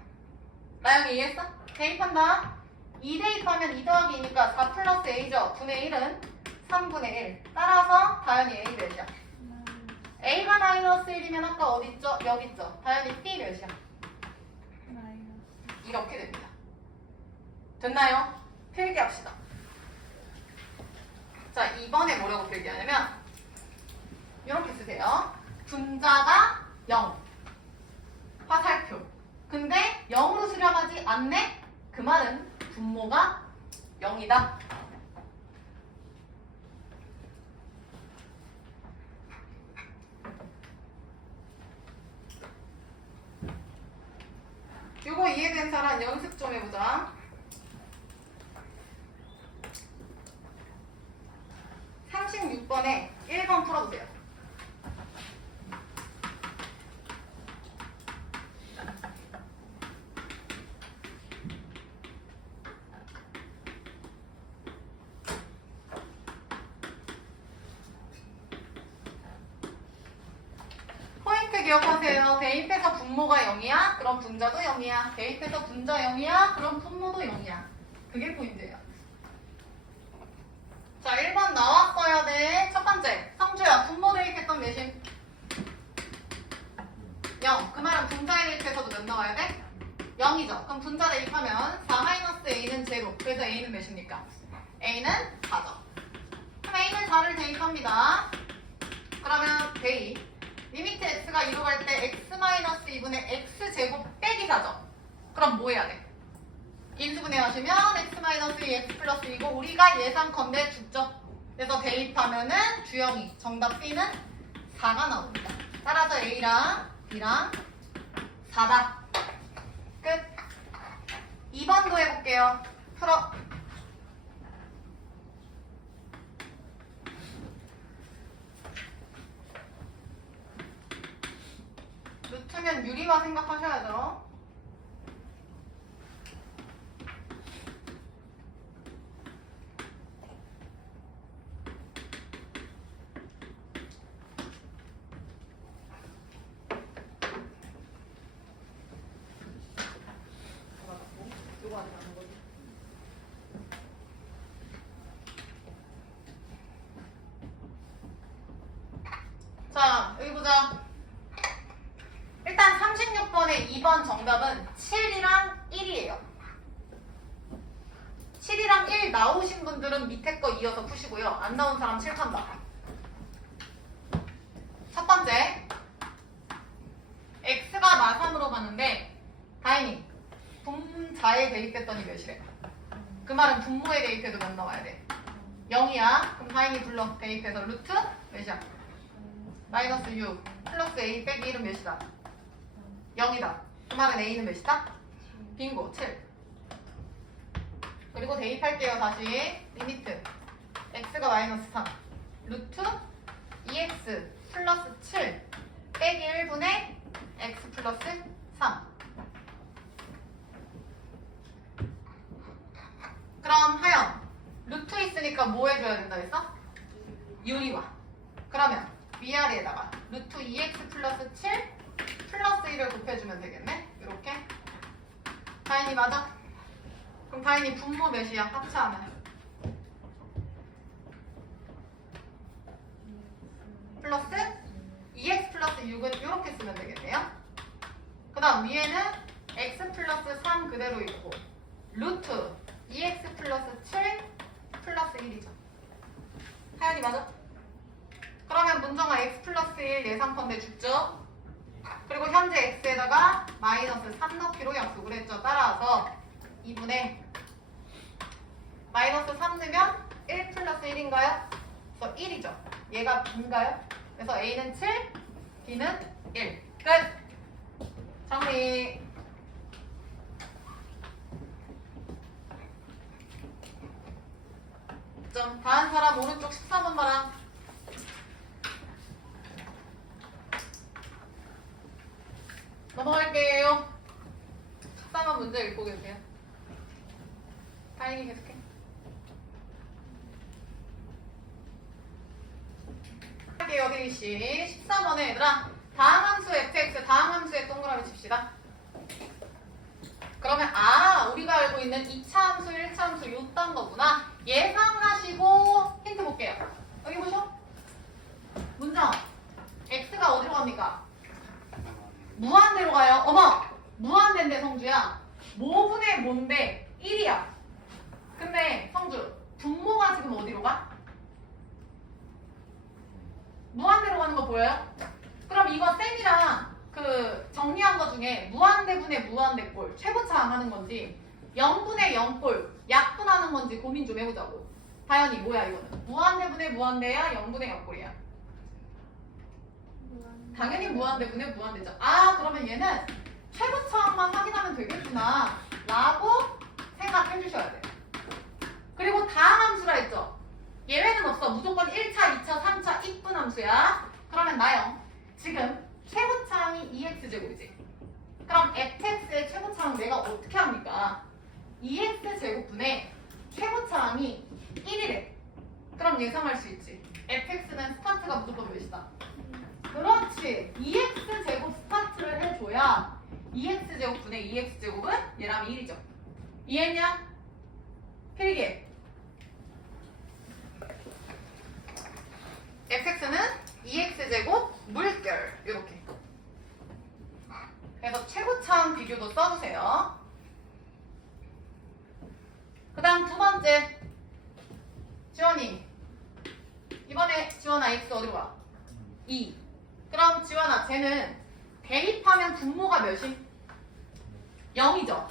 나영이 이해했어? 대입한다. 2 대입하면 2 더하기 2니까 4 플러스 A죠. 분의 1은 3분의 1. 따라서 다현이 A 몇이야? A가 마이너스 1이면 아까 어디 있죠? 여기 있죠. 다현이 B 몇이야? 마이너스. 이렇게 됩니다. 됐나요? 필기합시다. 자, 이번에 뭐라고 필기하냐면 이렇게 쓰세요. 분자가 0. 화살표. 근데 0으로 수렴하지 않네? 그 말은 분모가 0이다. 이거 이해된 사람 연습 좀 해보자. 36번에 1번 풀어보세요. 포인트 기억하세요. 대입해서 분모가 0이야? 그럼 분자도 0이야. 대입해서 분자 0이야? 그럼 분모도 0이야. 그게 포인트예요. 자, 1번 나왔어야 돼. 첫 번째, 성주야, 분모 대입했던 몇임? 0. 그 말은 분자에 대입해서도 몇 나와야 돼? 0이죠. 그럼 분자 대입하면 4-A는 제로. 그래서 A는 몇입니까? A는 4죠. 그럼 A는 4를 대입합니다. 그러면 대입. 리미트 x가 2로 갈 때 x-2분의 x제곱 빼기 4죠. 그럼 뭐 해야 돼? 인수분해 하시면 x-2 x 플러스 2고 우리가 예상컨대 죽죠. 그래서 대입하면은 주영이 정답 B는 4가 나옵니다. 따라서 A랑 B랑 4다. 끝. 2번도 해볼게요. 풀어. 루트면 유리화 생각하셔야죠. 이거 아직 안 한 거지? 자, 여기 보자. 일단 36번의 2번 정답은 7이랑 1이에요. 7이랑 1 나오신 분들은 밑에 거 이어서 푸시고요. 안 나온 사람 7 판다. 첫 번째, x가 마3으로 가는데 다행히 분자에 대입했더니 몇이래? 그 말은 분모에 대입해도 몇 나와야 돼? 0이야. 그럼 다행히 불러. 대입해서 루트 몇이야? 마이너스 6 플러스 a 빼기 1은 몇이다? 0이다. 그 말은 a는 몇이다? 빙고 7. 그리고 대입할게요. 다시 리미트 x가 마이너스 3 루트 2x 플러스 7 빼기 1분의 x 플러스 3. 그럼 하영 루트 있으니까 뭐 해줘야 된다 했어? 유리화. 그러면 위아래에다가 루트 2x 플러스 7 플러스 1을 곱해주면 되겠네? 이렇게. 다인이 맞아? 그럼 다인이 분모 몇이야? 합체하면 플러스 2x 플러스 6은 이렇게 쓰면 되겠네요. 그 다음 위에는 x 플러스 3 그대로 있고 루트 2x 플러스 7 플러스 1이죠. 하연이 맞아? 그러면 문정아 x 플러스 1 예상컨대 죽죠? 그리고 현재 x에다가 마이너스 3 넣기로 약속을 했죠. 따라서 2분의 마이너스 3 넣으면 1 플러스 1인가요? 그래서 1이죠. 얘가 b인가요? 그래서 a는 7, b는 1. 끝! 정리. 점. 다음 사람 오른쪽 13번 봐라. 넘어갈게요. 한번 문제 읽고 계세요. 다행히 계속해. 할게요, 혜리 씨. 13번에 얘들아, 다음 함수 fx, 다음 함수의 동그라미 칩시다. 그러면 우리가 알고 있는 2차 함수, 1차 함수 요딴 거구나. 예상하시고 힌트 볼게요. 여기 보셔. 문정. x가 어디로 갑니까? 무한대로 가요. 어머! 무한대인데 성주야. 뭐분의 뭔데 1이야. 근데 성주, 분모가 지금 어디로 가? 무한대로 가는 거 보여요? 그럼 이거 쌤이랑 그 정리한 거 중에 무한대분의 무한대꼴 최고차 하는 건지 0분의 0꼴 약분하는 건지 고민 좀 해보자고. 다현이 뭐야 이거는? 무한대분의 무한대야? 0분의 0꼴이야? 당연히 무한대분의 무한대죠. 그러면 얘는 최고차만 확인하면 되겠구나 라고 생각해 주셔야 돼요. 그리고 다음 함수라 했죠? 예외는 없어. 무조건 1차, 2차, 3차 입분 함수야. 그러면 나영 지금 최고차항이 2x제곱이지. 그럼 fx의 최고차항 내가 어떻게 합니까? 2x제곱분의 최고차항이 1이래. 그럼 예상할 수 있지. fx는 스타트가 무조건 몇이다? 그렇지. 2x제곱 스타트를 해줘야 2x제곱분의 2x제곱은 얘랑 1이죠. 이해했냐? 필기. fx는 2x제곱 물결 이렇게. 그래서 최고차항 비교도 써주세요. 그 다음 두 번째 지원이. 이번에 지원아 x 어디로 가? 2. 그럼 지원아 쟤는 대입하면 분모가 몇이? 0이죠.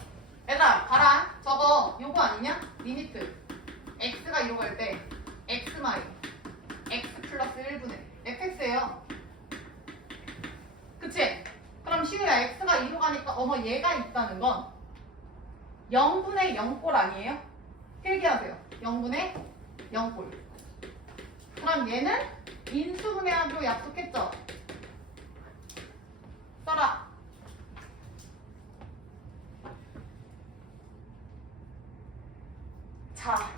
얘들아 봐라. 저거 요거 아니냐? 리미트 x가 2로 갈 때 x 마이너스 x 플러스 1분의 fx예요. 그치? 그럼 시우야 x가 2로 가니까 어머 얘가 있다는 건 0분의 0꼴 아니에요? 필기하세요. 0분의 0꼴. 그럼 얘는 인수분해하기로 약속했죠? 써라. 자,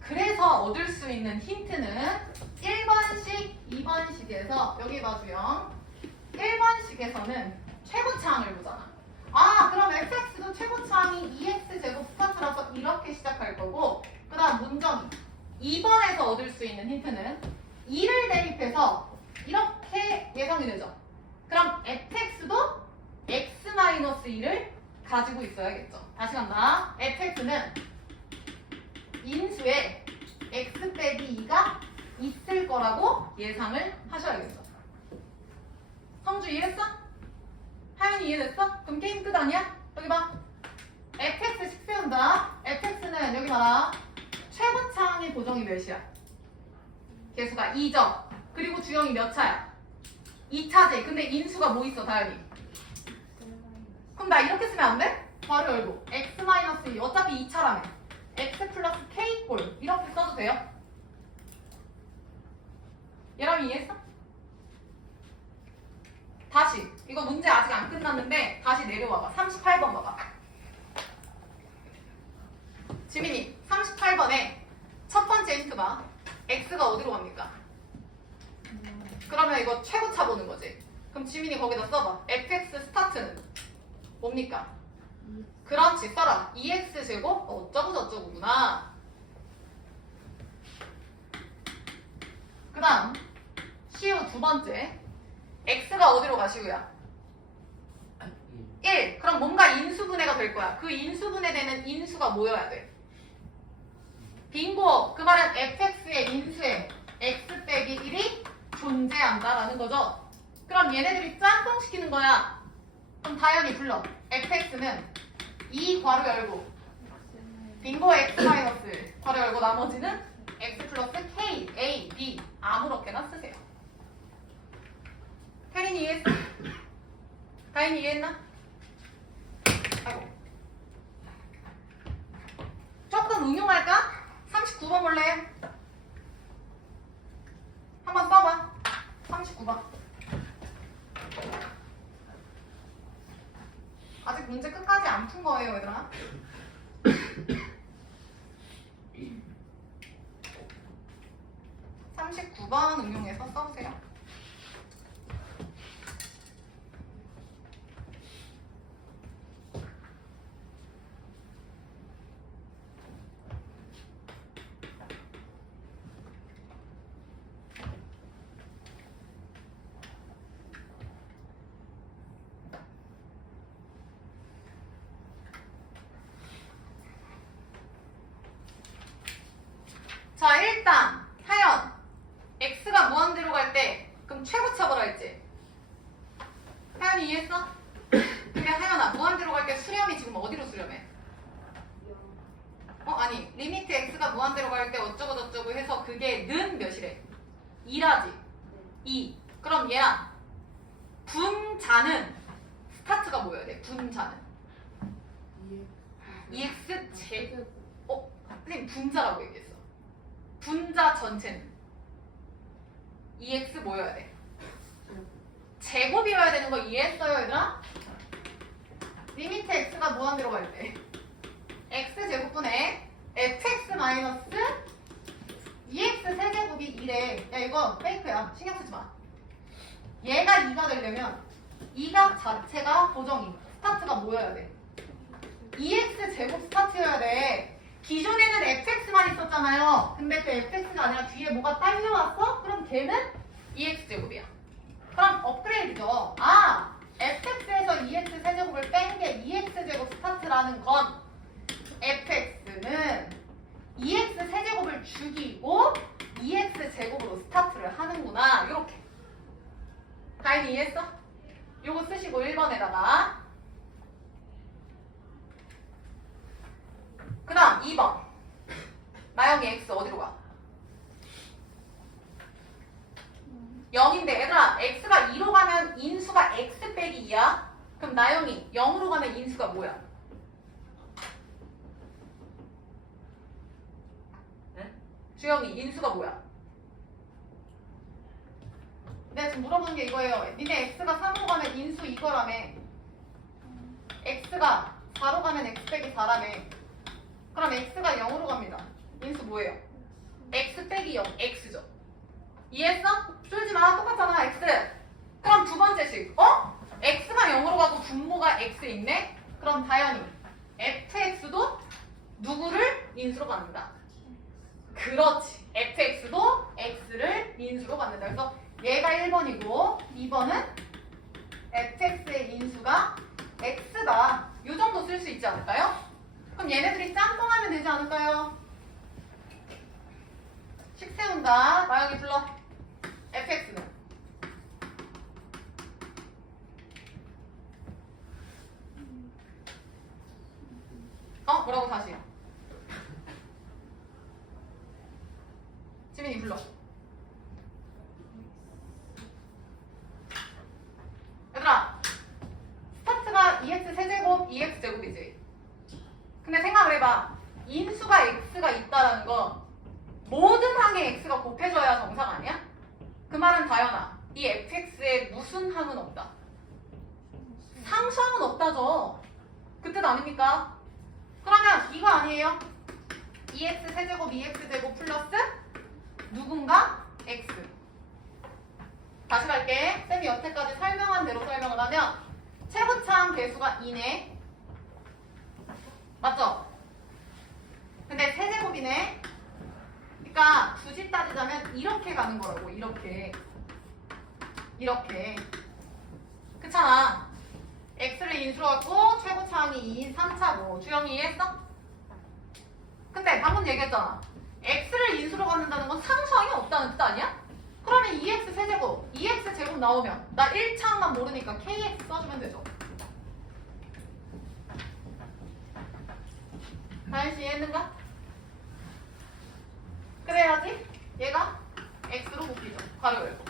그래서 얻을 수 있는 힌트는 1번식, 2번식에서 여기 봐주요. 1번식에서는 최고차항을 보잖아. 그럼 fx도 최고차항이 2x제곱 스타트라서 이렇게 시작할 거고, 그 다음 문정이 2번에서 얻을 수 있는 힌트는 2를 대입해서 이렇게 예상이 되죠. 그럼 fx도 x-2를 가지고 있어야겠죠. 다시 간다. fx는 인수에 x 빼기 2가 있을 거라고 예상을 하셔야겠죠. 성주 이해했어? 하연이 이해됐어? 그럼 게임 끝 아니야? 여기 봐. fx 식 세운다. fx는 여기 봐라. 최고차항의 보정이 몇이야? 개수가 2죠. 그리고 주형이 몇 차야? 2차지. 근데 인수가 뭐 있어 다현이? 그럼 나 이렇게 쓰면 안 돼? 괄호 열고 x-2 어차피 2차라며 x 플러스 k꼴 이렇게 써도 돼요? 얘랑 이해했어? 다시 이거 문제 아직 안 끝났는데 다시 내려와봐. 38번 봐봐. 지민이 38번에 첫 번째 힌트 봐. x가 어디로 갑니까? 그러면 이거 최고차 보는 거지. 그럼 지민이 거기다 써봐. fx 스타트는 뭡니까? 그렇지 써라. 2x제곱 어쩌고 저쩌고구나. 그 다음 시우 두 번째. x가 어디로 가 시우야? 1. 그럼 뭔가 인수분해가 될 거야. 그 인수분해되는 인수가 뭐여야 돼? 빙고. 그 말은 fx의 인수에 x 빼기 1이 존재한다라는 거죠. 그럼 얘네들이 짬뽕시키는 거야. 그럼 다현이 불러. fx는 2 괄호 열고 빙고 x 마이너스 괄호 열고 나머지는 x 플러스 k, a, b 아무렇게나 쓰세요. 혜린이 이해했어? 다현이 이해했나? 아이고. 조금 응용할까? 39번 볼래? 한번 써봐. 39번. 아직 문제 끝까지 안 푼 거예요, 얘들아. 39번 응용해서 써보세요. 자, 일단 하연 x가 무한대로 갈 때 그럼 최고차보라 했지? 하연이 이해했어? 근데 하연아, 무한대로 갈 때 수렴이 지금 어디로 수렴해? 아니, 리미트 x가 무한대로 갈 때 어쩌고 저쩌고 해서 그게 는 몇이래? 2라지. 2. 그럼 얘랑 분자는 스타트가 뭐여야 돼? 분자는 2x 제곱. 선생님 분자라고 얘기했어. 분자 전체는 2x 뭐여야 돼? 제곱이어야 되는 거 이해했어요, 얘들아? 리미트 x가 무한대로 갈 때 x제곱분의 fx 마이너스 2x 세제곱이 2래. 야, 이거 페이크야. 신경 쓰지 마. 얘가 2가 되려면 이 각 자체가 고정이. 스타트가 뭐여야 돼? 2x 제곱 스타트여야 돼. 기존에는 fx만 있었잖아요. 근데 그 fx가 아니라 뒤에 뭐가 딸려왔어? 그럼 걔는 2x 제곱이야. 그럼 업그레이드죠. fx에서 2x 세제곱을 뺀 게 2x 제곱 스타트라는 건 fx는 2x 세제곱을 죽이고 2x 제곱으로 스타트를 하는구나. 이렇게. 다행히 이해했어? 요거 쓰시고 1번에다가 그 다음 2번 나영이 x 어디로 가? 0인데 얘들아 x가 2로 가면 인수가 x 빼기 2야. 그럼 나영이 0으로 가면 인수가 뭐야? 네? 주영이 인수가 뭐야? 내가 지금 물어보는 게 이거예요. 니네 x가 3으로 가면 인수 이거라며. x가 4로 가면 x 빼기 4라며. 그럼 x가 0으로 갑니다. 인수 뭐예요? x 빼기 0, x죠. 이해했어? 쫄지 마. 똑같잖아, x. 그럼 두 번째식. x가 0으로 가고 분모가 x 있네? 그럼 당연히 fx도 누구를 인수로 갖는다. 그렇지. fx도 x를 인수로 갖는다. 그래서 얘가 1번이고 2번은 fx의 인수가 x다. 이 정도 쓸 수 있지 않을까요? 그럼 얘네들이 짬뽕하면 되지 않을까요? 식 세운다. 나영이 불러. fx는 뭐라고 다시? 지민이 불러. 얘들아, 스타트가 2x 세제곱 2x 제곱이지. 근데 생각을 해봐. 인수가 x가 있다라는 건 모든 항에 x가 곱해져야 정상 아니야? 그 말은 다연아, 이 fx에 무슨 항은 없다? 상수항은 없다죠. 그 뜻 아닙니까? 그러면 이거 아니에요? 2x 세제곱 2x 제곱 플러스 누군가 x. 다시 갈게. 쌤이 여태까지 설명한 대로 설명을 하면 최고차항 개수가 2네. 맞죠? 근데 세제곱이네. 그러니까 굳이 따지자면 이렇게 가는 거라고. 이렇게 그렇잖아. x를 인수로 갖고 최고차항이 2인 3차고. 주영이 이해했어? 근데 방금 얘기했잖아. x를 인수로 갖는다는 건 상수항이 없다는 뜻 아니야? 그러면 2x 세제곱 2x 제곱 나오면 나 1차항만 모르니까 kx 써주면 되죠. 다현씨 이해했는가? 그래야지 얘가 x로 곱히죠. 괄호 열고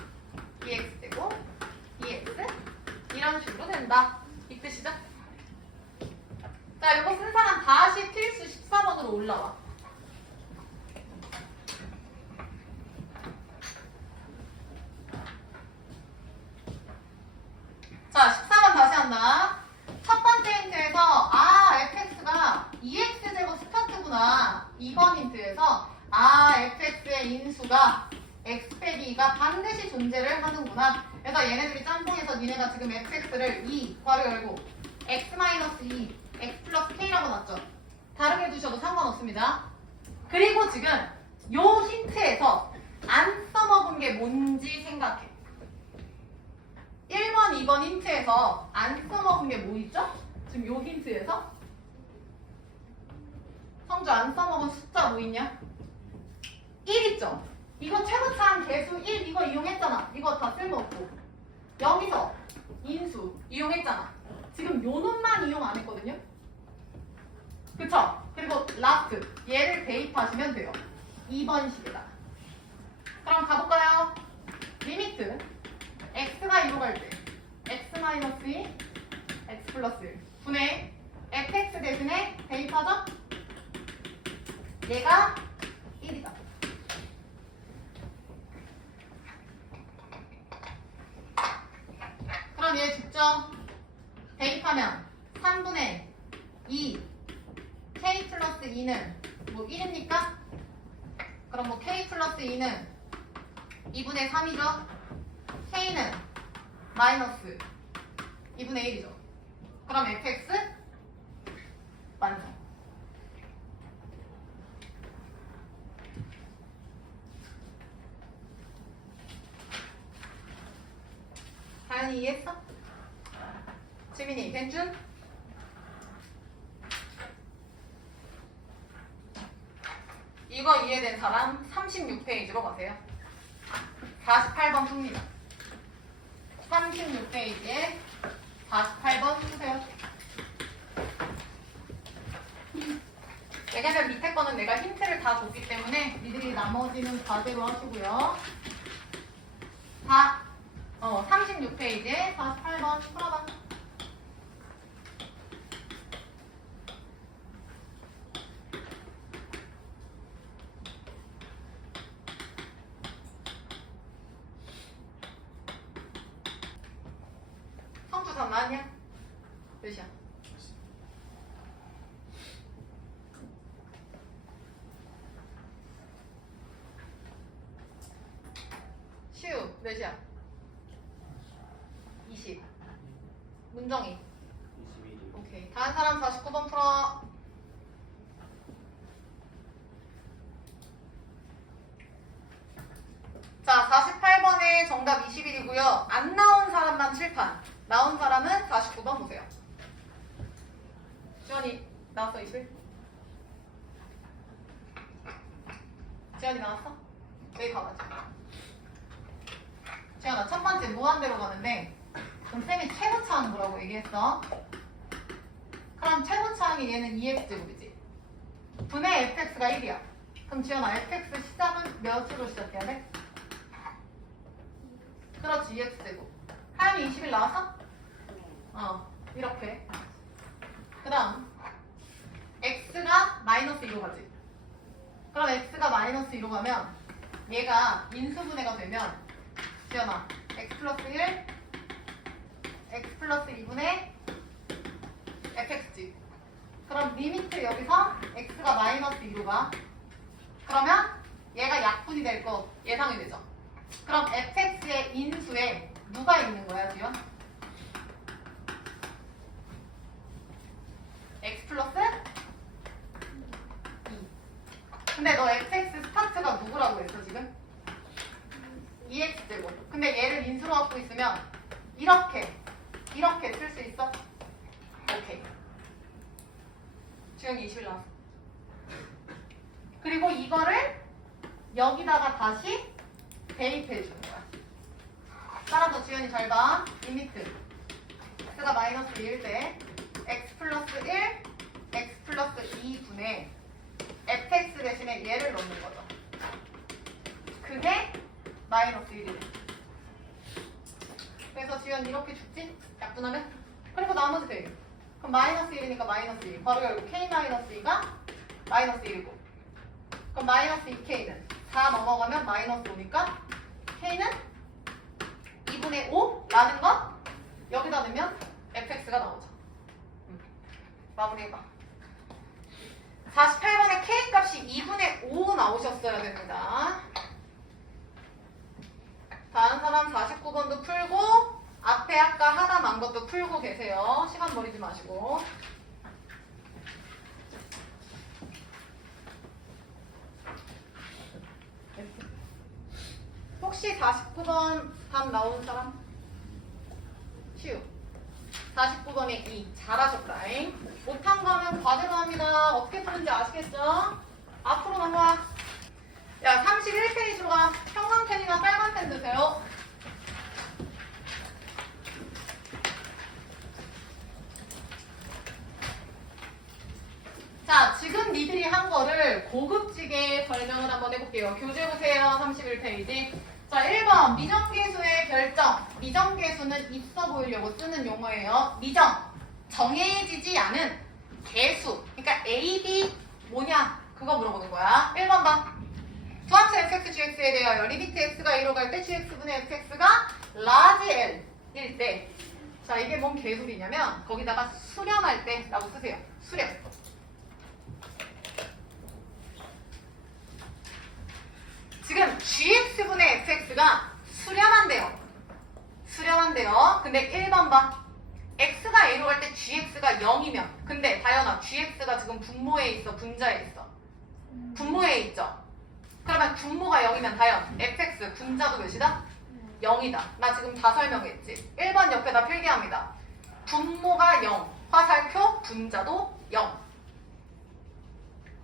2x 제곱 2x 이런 식으로 된다. 이 뜻이죠? 자, 이거 쓴 사람 다시 필수 14번으로 올라와. 자, 14번 다시 한다. 첫 번째 힌트에서 포인트에서 fx의 인수가 x 빼기 2가 반드시 존재를 하는구나. 그래서 얘네들이 짬뽕해서 니네가 지금 fx를 2 괄호 열고 x-2 x 플러스 k라고 놨죠. 다르게 두셔도 상관없습니다. 그리고 지금 요 힌트에서 안 써먹은 게 뭔지 생각해. 1번, 2번 힌트에서 안 써먹은 게 뭐 있죠? 지금 요 힌트에서 성주 안 써먹은 숫자 뭐 있냐? 1 있죠? 이거 최고차항 개수 1 이거 이용했잖아. 이거 다 쓸모없고. 여기서 인수 이용했잖아. 지금 요 놈만 이용 안 했거든요? 그쵸? 그리고 라스트 얘를 대입하시면 돼요. 2번 식에다. 그럼 가볼까요? 리미트 x가 2로 갈 때 x-2 x 플러스 1 분의 fx 대신에 대입하죠? 얘가 1이다. 그럼 얘 직접 대입하면 3분의 2 k 플러스 2는 뭐 1입니까? 그럼 뭐 k 플러스 2는 2분의 3이죠? k는 마이너스 2분의 1이죠. 그럼 fx 완성. 다현이 이해했어? 지민이, 괜준? 이거 이해된 사람 36페이지로 가세요. 48번 풉니다. 36페이지에 48번 푸세요. 왜냐면 밑에 거는 내가 힌트를 다 줬기 때문에 니들이 나머지는 과제로 하시고요. 36페이지에 48번 풀어봐. 성주 다 나왔냐? 몇이야? 시우 몇이야? 20. 문정이 21이. 오케이. 다른 사람 49번 풀어. 자, 48번에 정답 21이고요. 안 나온 사람만 칠판. 나온 사람은 49번 보세요. 지원이 나왔어, 21? 지원이 나왔어? 여기 가봐지. 지원아, 첫 번째 무한대로 가는데 그럼 쌤이 최고차항 뭐라고 얘기했어? 그럼 최고차항이 얘는 2x제곱이지. 분의 fx가 1이야. 그럼 지원아, fx 시작은 몇으로 시작해야 돼? 그렇지, 2x제곱. 하연이 21 나왔어? 이렇게. 그 다음 x가 마이너스 2로 가지. 그럼 x가 마이너스 2로 가면 얘가 인수분해가 되면 지연아 x 플러스 1 x 플러스 2분의 fx지. 그럼 리미트 여기서 x가 마이너스 2로 가. 그러면 얘가 약분이 될 거 예상이 되죠. 그럼 fx의 인수에 누가 있는 거야, 지연? x 플러스 2. 근데 너 fx 스타트가 누구라고 했어, 지금? 2x제곱. 근데 얘를 인수로 갖고 있으면 이렇게 쓸 수 있어? 오케이. 지연이 21 나왔어. 그리고 이거를 여기다가 다시 대입해 주는 거야. 따라서 지연이 잘 봐. 리미트 x가 마이너스 2일 때 x 플러스 1 x 플러스 2분의 fx 대신에 얘를 넣는 거죠. 그게 마이너스 1이래. 그래서 지연 이렇게 죽지? 약분하면? 그리고 나머지 돼. 그럼 마이너스 1이니까 마이너스 1. 바로 열고 k 마이너스 2가 마이너스 1이고. 그럼 마이너스 2k는 4 넘어가면 마이너스 5니까 k는 2분의 5라는 건 여기다 넣으면 fx가 나오죠. 마무리해봐. 48번에 K값이 2분의 5 나오셨어야 됩니다. 다른 사람 49번도 풀고 앞에 아까 하다 만 것도 풀고 계세요. 시간 버리지 마시고. 혹시 49번 답 나온 사람? 시우. 49번에 2. 잘하셨다잉. 못한 거는 과제로 합니다. 어떻게 푸는지 아시겠죠? 앞으로 넘어와. 야, 31페이지로 가. 형광펜이나 빨간 펜 드세요. 자, 지금 니들이 한 거를 고급지게 설명을 한번 해볼게요. 교재 보세요. 31페이지. 자, 1번 미정계수의 결정. 미정계수는 있어 보이려고 쓰는 용어예요. 미정. 정해지지 않은 계수. 그러니까 A, B 뭐냐? 그거 물어보는 거야. 1번 봐. 두함수 fx, gx에 대하여 리미트 x가 1로 갈 때 gx분의 fx가 라지 L일 때. 자, 이게 뭔 개소리냐면 거기다가 수렴할 때 라고 쓰세요. 수렴. 지금 gx분의 fx가 수렴한대요. 수렴한대요. 근데 1번 봐. x가 a로 갈 때 gx가 0이면 근데 다현아 gx가 지금 분모에 있어 분자에 있어? 분모에 있죠? 그러면 분모가 0이면 다현 fx 분자도 몇이다? 0이다. 나 지금 다 설명했지. 1번 옆에다 필기합니다. 분모가 0 화살표 분자도 0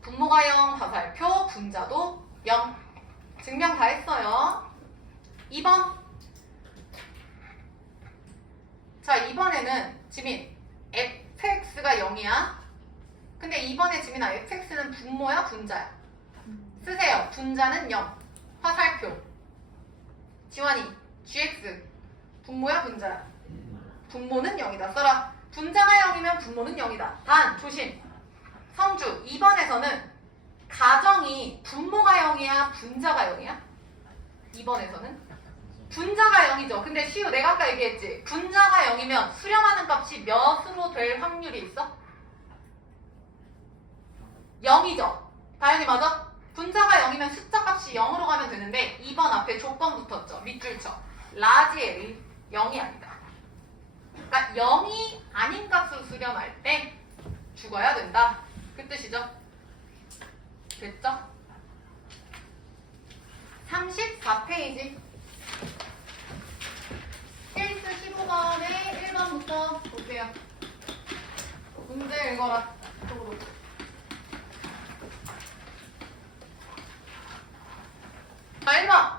분모가 0 화살표 분자도 0 증명 다 했어요. 2번. 자, 2번에는 지민 fx가 0이야. 근데 2번에 지민아 fx는 분모야 분자야? 쓰세요. 분자는 0. 화살표. 지환이 gx 분모야 분자야? 분모는 0이다. 써라. 분자가 0이면 분모는 0이다. 단 조심. 성주 2번에서는 가정이 분모가 0이야 분자가 0이야? 2번에서는 분자가 0이죠. 근데 시우 내가 아까 얘기했지. 분자가 0이면 수렴하는 값이 몇으로 될 확률이 있어? 0이죠. 다현이 맞아? 분자가 0이면 숫자 값이 0으로 가면 되는데 2번 앞에 조건 붙었죠. 밑줄 쳐. 라지 L이 0이 아니다. 그러니까 0이 아닌 값으로 수렴할 때 죽어야 된다. 그 뜻이죠. 됐죠? 34페이지 케이스 15번에 1번부터 볼게요. 문제 읽어라. 쪽으로. 자, 1번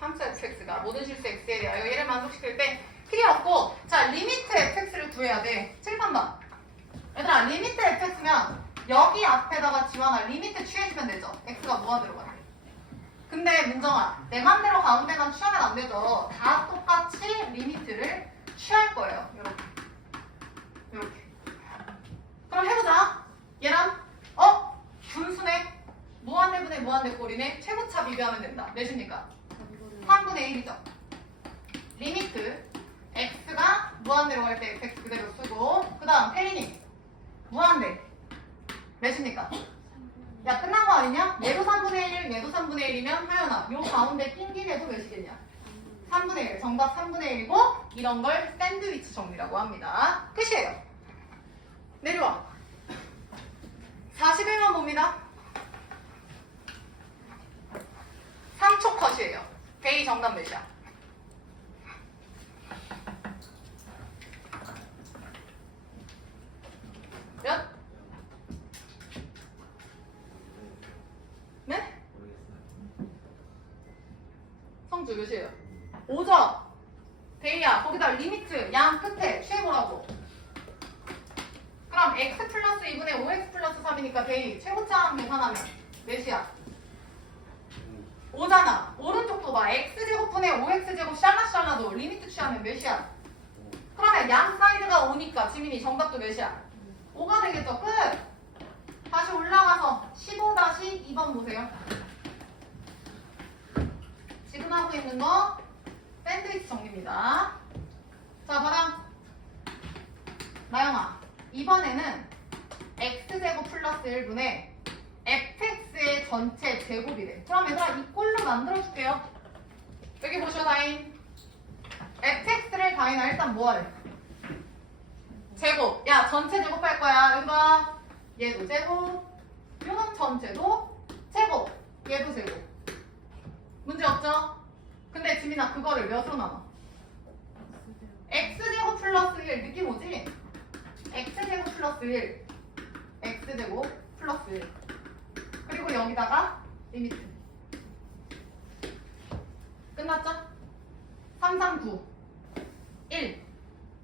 함수 fx가 모든 실수 x에 대하여 얘를 만족시킬 때 필요 없고 자 리미트 fx를 구해야 돼. 7번 봐. 얘들아 리미트 fx면 여기 앞에다가 지원할 리미트 취해주면 되죠. x가 뭐가 들어가요? 근데 문정아 내 맘대로 가운데만 취하면 안 되죠. 다 똑같이 리미트를 취할 거예요. 이렇게 이렇게. 그럼 해보자. 얘랑 분수네. 무한대분의 무한대꼴이네. 최고차 비교하면 된다. 몇입니까? 3분의 1이죠. 리미트 x가 무한대로 갈 때 fx 그대로 쓰고 그 다음 혜린이 무한대 몇입니까? 야 끝난 거 아니냐? 얘도 3분의 1, 얘도 3분의 1이면 하연아 요 가운데 낀기내도 몇이겠냐? 3분의 1. 정답 3분의 1이고 이런 걸 샌드위치 정리라고 합니다. 끝이에요. 내려와. 41번 봅니다. 3초 컷이에요. 데이 정답 몇이야? 몇? 네? 성주 몇이에요? 5점. 데이야 거기다 리미트 양 끝에 취해보라고. 그럼 x 플러스 2분의 5x 플러스 3이니까 데이 최고차 계산하면 몇이야? 5잖아. 오른쪽도 봐. x제곱분의 5x제곱 샬라샬라도 리미트 취하면 몇이야? 그러면 양 사이드가 5니까 지민이 정답도 몇이야? 5가 되겠죠? 끝! 다시 올라가서 15-2번 보세요. 지금 하고 있는 거 샌드위치 정리입니다. 자, 봐라. 나영아, 이번에는 x제곱 x제곱 플러스 1분의 fx의 전체 제곱이래. 그럼 얘들아 이 꼴로 만들어줄게요. 여기 보셔 다인. fx를 다인아 일단 뭐하래? 제곱. 야 전체 제곱할 거야. 여기 봐. 얘도 제곱. 요건 전체도 제곱. 얘도 제곱. 문제 없죠? 근데 지민아 그거를 몇으로 나눠? x제곱 플러스 1 느낌 오지? x제곱 플러스 1 x제곱 플러스 1 그리고 여기다가 리미트 끝났죠? 3, 3, 9 1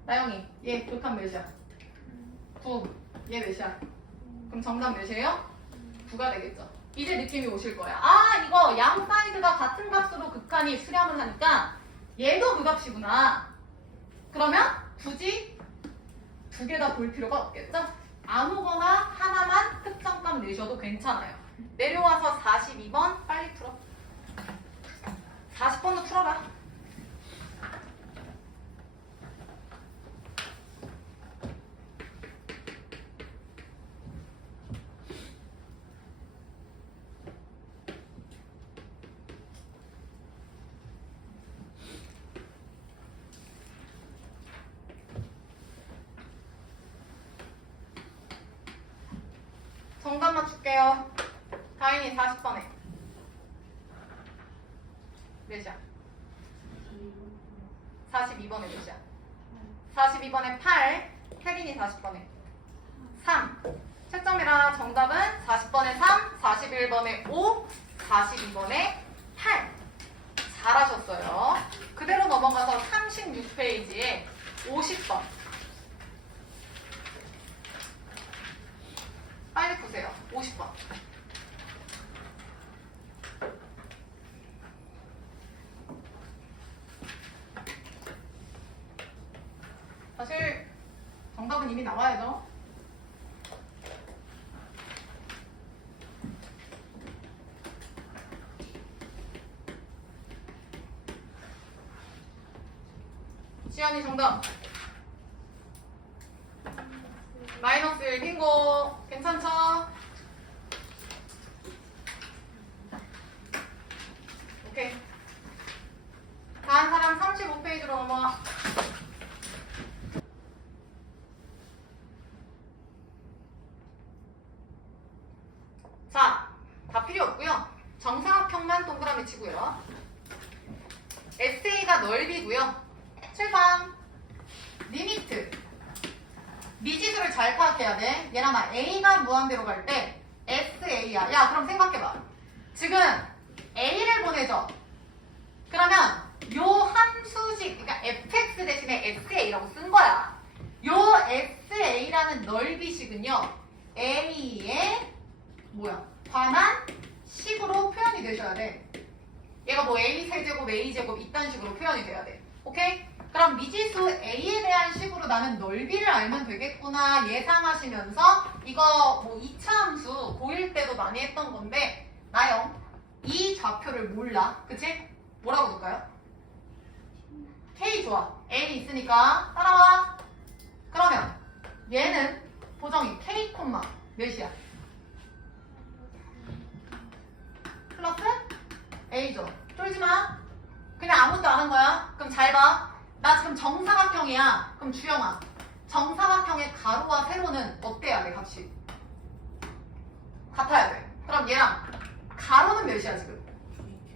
나영이 얘 극한 몇이야? 9 얘 몇이야? 그럼 정답 몇이에요? 9가 되겠죠. 이제 느낌이 오실 거야. 아 이거 양 사이드가 같은 값으로 극한이 수렴을 하니까 얘도 그 값이구나. 그러면 굳이 두 개 다 볼 필요가 없겠죠? 아무거나 하나만 특정값 내셔도 괜찮아요. 내려와서 42번 빨리 풀어. 40번도 풀어봐. 정답 맞출게요. 다인이 40번에 몇이야? 42번에 몇이야? 42번에 8, 혜린이 40번에 3. 채점이라 정답은 40번에 3, 41번에 5, 42번에 8. 잘하셨어요. 그대로 넘어가서 36페이지에 50번. 빨리 푸세요. 50번. 사실 정답은 이미 나와야죠. 시연이 정답. 마이너스 1 빙고. 괜찮죠? 오케이. 다음 사람 35페이지로 넘어와. 자, 다 필요 없고요. 정사각형만 동그라미 치고요. SA가 넓이고요. 칠판 리미트. 미지수를 잘 파악해야 돼. 얘랑아 A가 무한대로 갈 때 SA야. 야 그럼 생각해봐. 지금 A를 보내죠. 그러면 요 함수식 그러니까 fx 대신에 SA라고 쓴 거야. 요 SA라는 넓이식은요 A의 뭐야? 관한 식으로 표현이 되셔야 돼. 얘가 뭐 A 세제곱 A 제곱 이딴 식으로 표현이 돼야 돼. 오케이? 그럼 미지수 A에 대한 식으로 나는 넓이를 알면 되겠구나 예상하시면서 이거 뭐 2차 함수 고1 때도 많이 했던 건데 나영 이 좌표를 몰라. 그치? 뭐라고 줄까요? K 좋아. L 있으니까 따라와. 그러면 얘는 보정이 K 콤마 몇이야? 플러스 A죠. 쫄지마. 그냥 아무것도 안 한 거야. 그럼 잘 봐. 나 지금 정사각형이야. 그럼 주영아 정사각형의 가로와 세로는 어때야 돼 값이? 같아야 돼. 그럼 얘랑 가로는 몇이야 지금?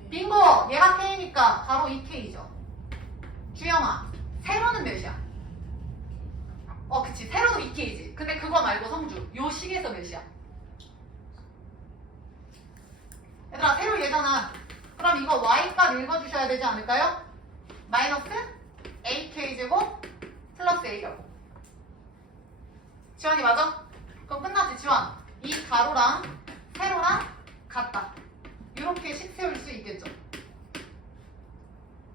빙고! 얘가 K니까 가로 2K죠. 주영아 세로는 몇이야? 그치 세로도 2K지. 근데 그거 말고 성주 요 식에서 몇이야? 얘들아 세로 얘잖아. 그럼 이거 Y값 읽어주셔야 되지 않을까요? 마이너스 AK제곱 플러스 A라고. 지원이 맞아? 그럼 끝났지 지원. 이 가로랑 세로랑 같다. 이렇게 식 세울 수 있겠죠.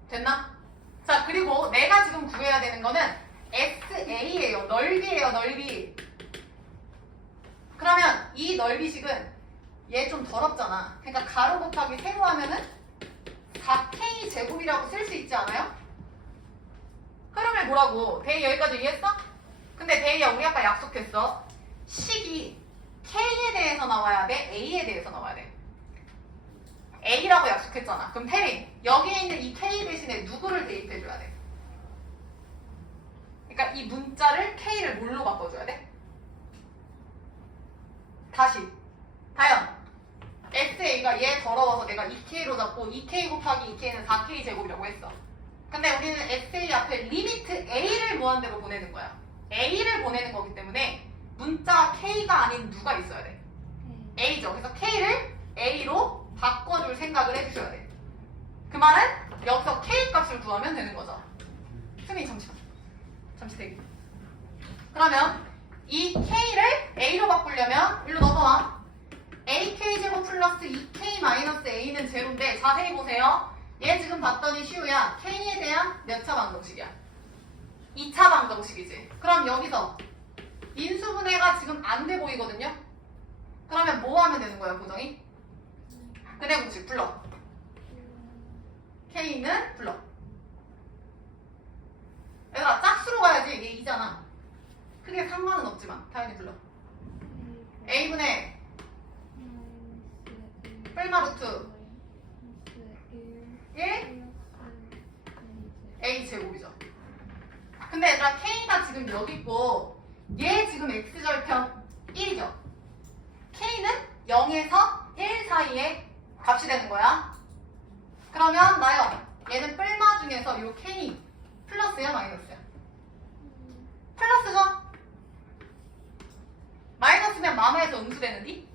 됐나? 자 그리고 내가 지금 구해야 되는 거는 SA예요. 넓이에요. 넓이. 그러면 이 넓이식은 얘 좀 더럽잖아. 그러니까 가로 곱하기 세로 하면은 4K 제곱이라고 쓸 수 있지 않아요? 흐름을 보라고. 데이 여기까지 이해했어? 근데 데이야 우리 아까 약속했어. 식이 K에 대해서 나와야 돼? A에 대해서 나와야 돼? A라고 약속했잖아. 그럼 태린, 여기에 있는 이 K 대신에 누구를 대입해줘야 돼? 그러니까 이 문자를 K를 뭘로 바꿔줘야 돼? 다시 다현, SA가 얘 더러워서 내가 2K로 잡고 2K 곱하기 2K는 4K 제곱이라고 했어. 근데 우리는 SA 앞에 리미트 A를 무한대로 보내는 거야. A를 보내는 거기 때문에 문자 K가 아닌 누가 있어야 돼? A죠. 그래서 K를 A로 바꿔줄 생각을 해주셔야 돼. 그 말은 여기서 K 값을 구하면 되는 거죠. 수민 잠시 대기. 그러면 이 K를 A로 바꾸려면 일로 넘어와. AK제곱 플러스 2K 마이너스 A는 제로인데 자세히 보세요. 얘 지금 봤더니 시우야. K에 대한 몇 차 방정식이야? 2차 방정식이지. 그럼 여기서 인수분해가 지금 안 돼 보이거든요? 그러면 뭐 하면 되는 거야, 고정이? 근해 공식 불러. K는 불러. 얘들아, 짝수로 가야지. 얘 2잖아. 크게 상관은 없지만. 다현이 불러. A분의 뿔마 루트 1 A 제곱이죠. 근데 얘들아, K가 지금 여기 있고 얘 지금 X절편 1이죠. K는 0에서 1 사이에 값이 되는 거야. 그러면 나요, 얘는 뿔마 중에서 요 K 플러스야 마이너스야? 플러스죠? 마이너스면 마마에서 음수되는디?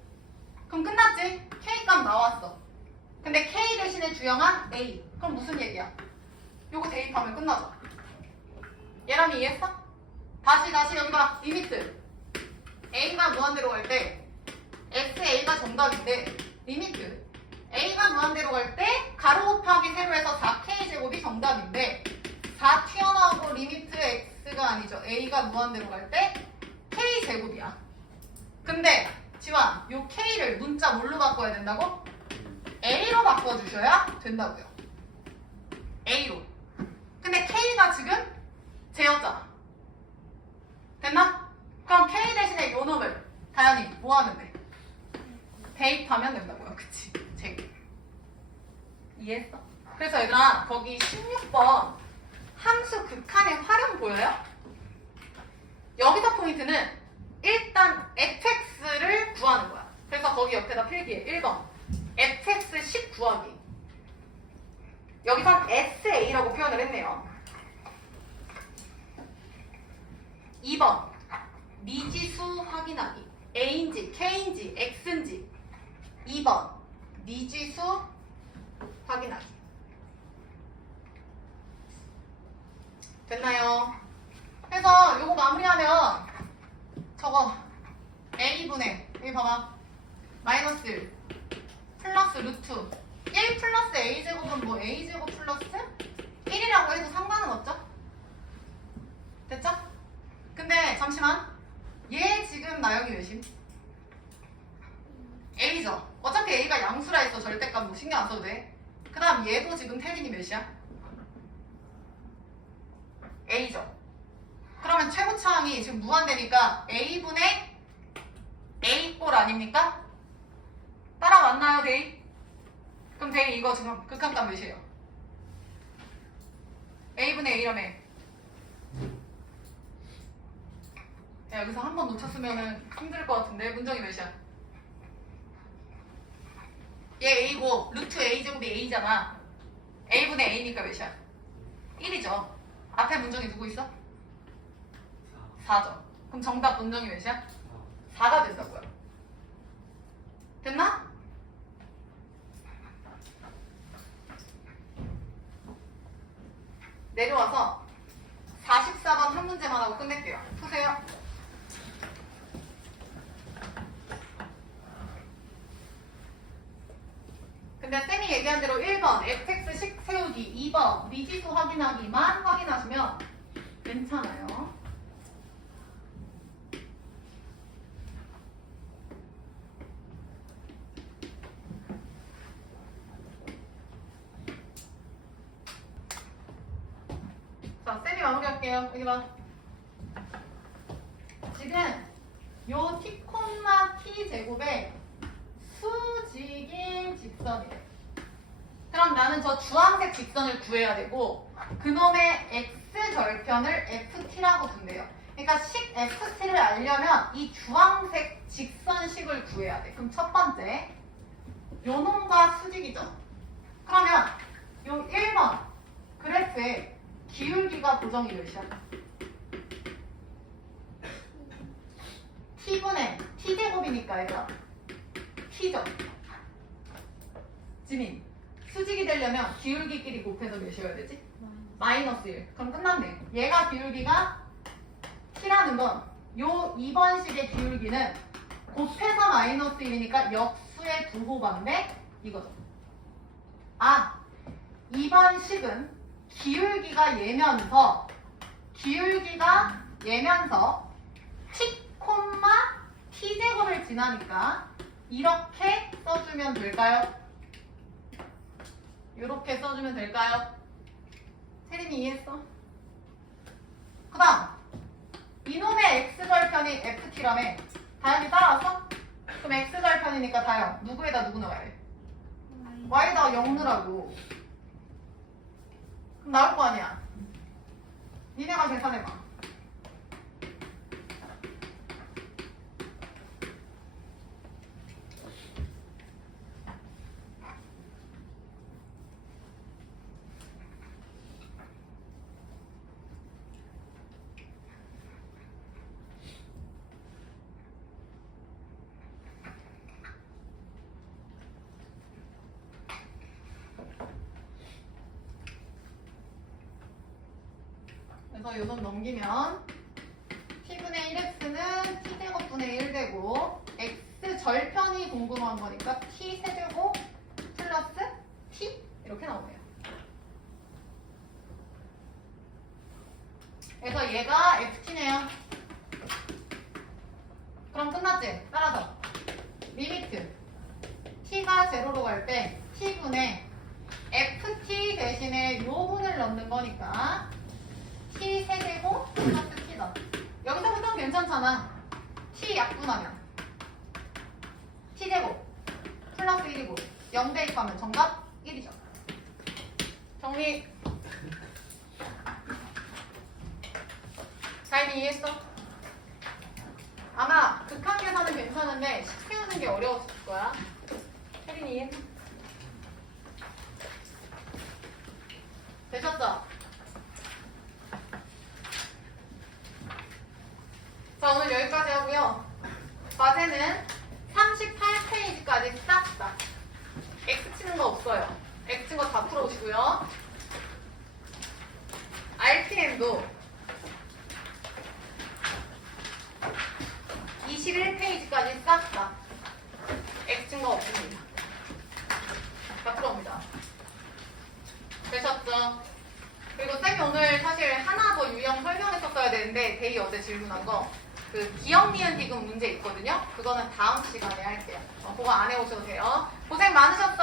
그럼 끝났지? K 값 나왔어. 근데 K 대신에 주영한 A. 그럼 무슨 얘기야? 요거 대입하면 끝나죠. 얘랑 이해했어? 다시 여기 봐. 리미트. A가 무한대로 갈 때 SA가 정답인데 리미트. A가 무한대로 갈 때 가로 곱하기 세로에서 4K 제곱이 정답인데 4 튀어나오고 리미트 X가 아니죠. A가 무한대로 갈 때 K 제곱이야. 근데 지환, 요 K를 문자 뭘로 바꿔야 된다고? A로 바꿔주셔야 된다고요. A로. 근데 K가 지금 제였잖아. 됐나? 그럼 K 대신에 요 놈을 다현이 뭐 하면 돼? 대입하면 된다고요. 그치? 제곱. 이해했어? 그래서 얘들아, 거기 16번 함수 극한의 활용 보여요? 여기서 포인트는 일단 fx를 구하는 거야. 그래서 거기 옆에다 필기해. 1번 fx 10 구하기. 여기선 SA라고 표현을 했네요. 2번 미지수 확인하기. A인지 K인지 X인지. 2번 미지수 확인하기. 됐나요? 그래서 요거 마무리하면 저거 A분의 여기 봐봐 마이너스 1 플러스 루트 1 플러스 A제곱은 뭐 A제곱 플러스 1이라고 해도 상관은 없죠? 됐죠? 근데 잠시만, 얘 지금 나영이 몇임? A죠? 어차피 A가 양수라 해서 절대값 뭐 신경 안 써도 돼. 그 다음 얘도 지금 태린이 몇이야? A죠? 그러면 최고차항이 지금 무한대니까 A분의 A꼴 아닙니까? 따라왔나요, 데이? 그럼 데이 이거 지금 극한값 몇이에요? A분의 A라며. 야, 여기서 한 번 놓쳤으면 힘들 것 같은데. 문정이 몇이야? 얘 A고 루트 A제곱이 A잖아. A분의 A니까 몇이야? 1이죠. 앞에 문정이 누구 있어? 4죠. 그럼 정답 문정이 몇이야? 4가 된다고요. 됐나? 내려와서 44번 한 문제만 하고 끝낼게요. 푸세요. 근데 쌤이 얘기한 대로 1번 fx10 세우기, 2번 미지수 확인하기만 확인하시면 괜찮아요. 자, 쌤이 마무리할게요. 여기 봐. 지금 요 티콘 콤마 t 제곱의 수직인 직선이래. 그럼 나는 저 주황색 직선을 구해야 되고 그놈의 x 절편을 ft라고 둔대요. 그러니까 식 ft를 알려면 이 주황색 직선식을 구해야 돼. 그럼 첫 번째 요놈과 수직이죠. 그러면 요 1번 그래프에 기울기가 고정이 몇이야? t분의 t제곱이니까 얘들아 t죠. 지민 수직이 되려면 기울기끼리 곱해서 몇이어야 되지? 마이너스 1. 그럼 끝났네. 얘가 기울기가 t라는 건 요 2번 식의 기울기는 곱해서 마이너스 1이니까 역수의 두호반대 이거죠. 아, 2번 식은 기울기가 예면서 t, t제곱을 지나니까 이렇게 써주면 될까요? 이렇게 써주면 될까요? 세림이 이해했어? 그 다음 이놈의 x절편이 ft라며. 다현이 따라왔어? 그럼 x절편이니까 다현 누구에다 누구 넣어야 돼? y에다가 0 넣으라고. 그럼 나올 거 아니야. 니네가 계산해봐. 그래서 요놈 넘기면 t분의 1x는 t제곱분의 1 되고 x절편이 궁금한 거니까 t세제곱 플러스 t 이렇게 나오네요. 그래서 얘가 ft네요. 그럼 끝났지? 따라서 리미트 t가 제로로 갈 때 t분의 ft 대신에 요 분을 넣는 거니까 t 세제곱 플러스 t다. 여기서부터는 괜찮잖아. t 약분하면 t제곱 플러스 1이고 0 대입하면 정답 1이죠. 정리. 다행히 이해했어? 아마 극한 계산은 괜찮은데 식 세우는 게 어려웠을 거야. 혜린이 이해했어? 되셨죠? 자, 오늘 여기까지 하고요. 과제는 38페이지까지 싹. X 치는 거 없어요. X 친 거 다 풀어오시고요. RPM도 21페이지까지 싹. X 친 거 없습니다. 다 풀어옵니다. 되셨죠? 그리고 쌤이 오늘 사실 하나 더 유형 설명했었어야 되는데 데이 어제 질문한 거 그 기억 니은 디귿 문제 있거든요. 그거는 다음 시간에 할게요. 그거 안 해오셔도 돼요. 고생 많으셨어요.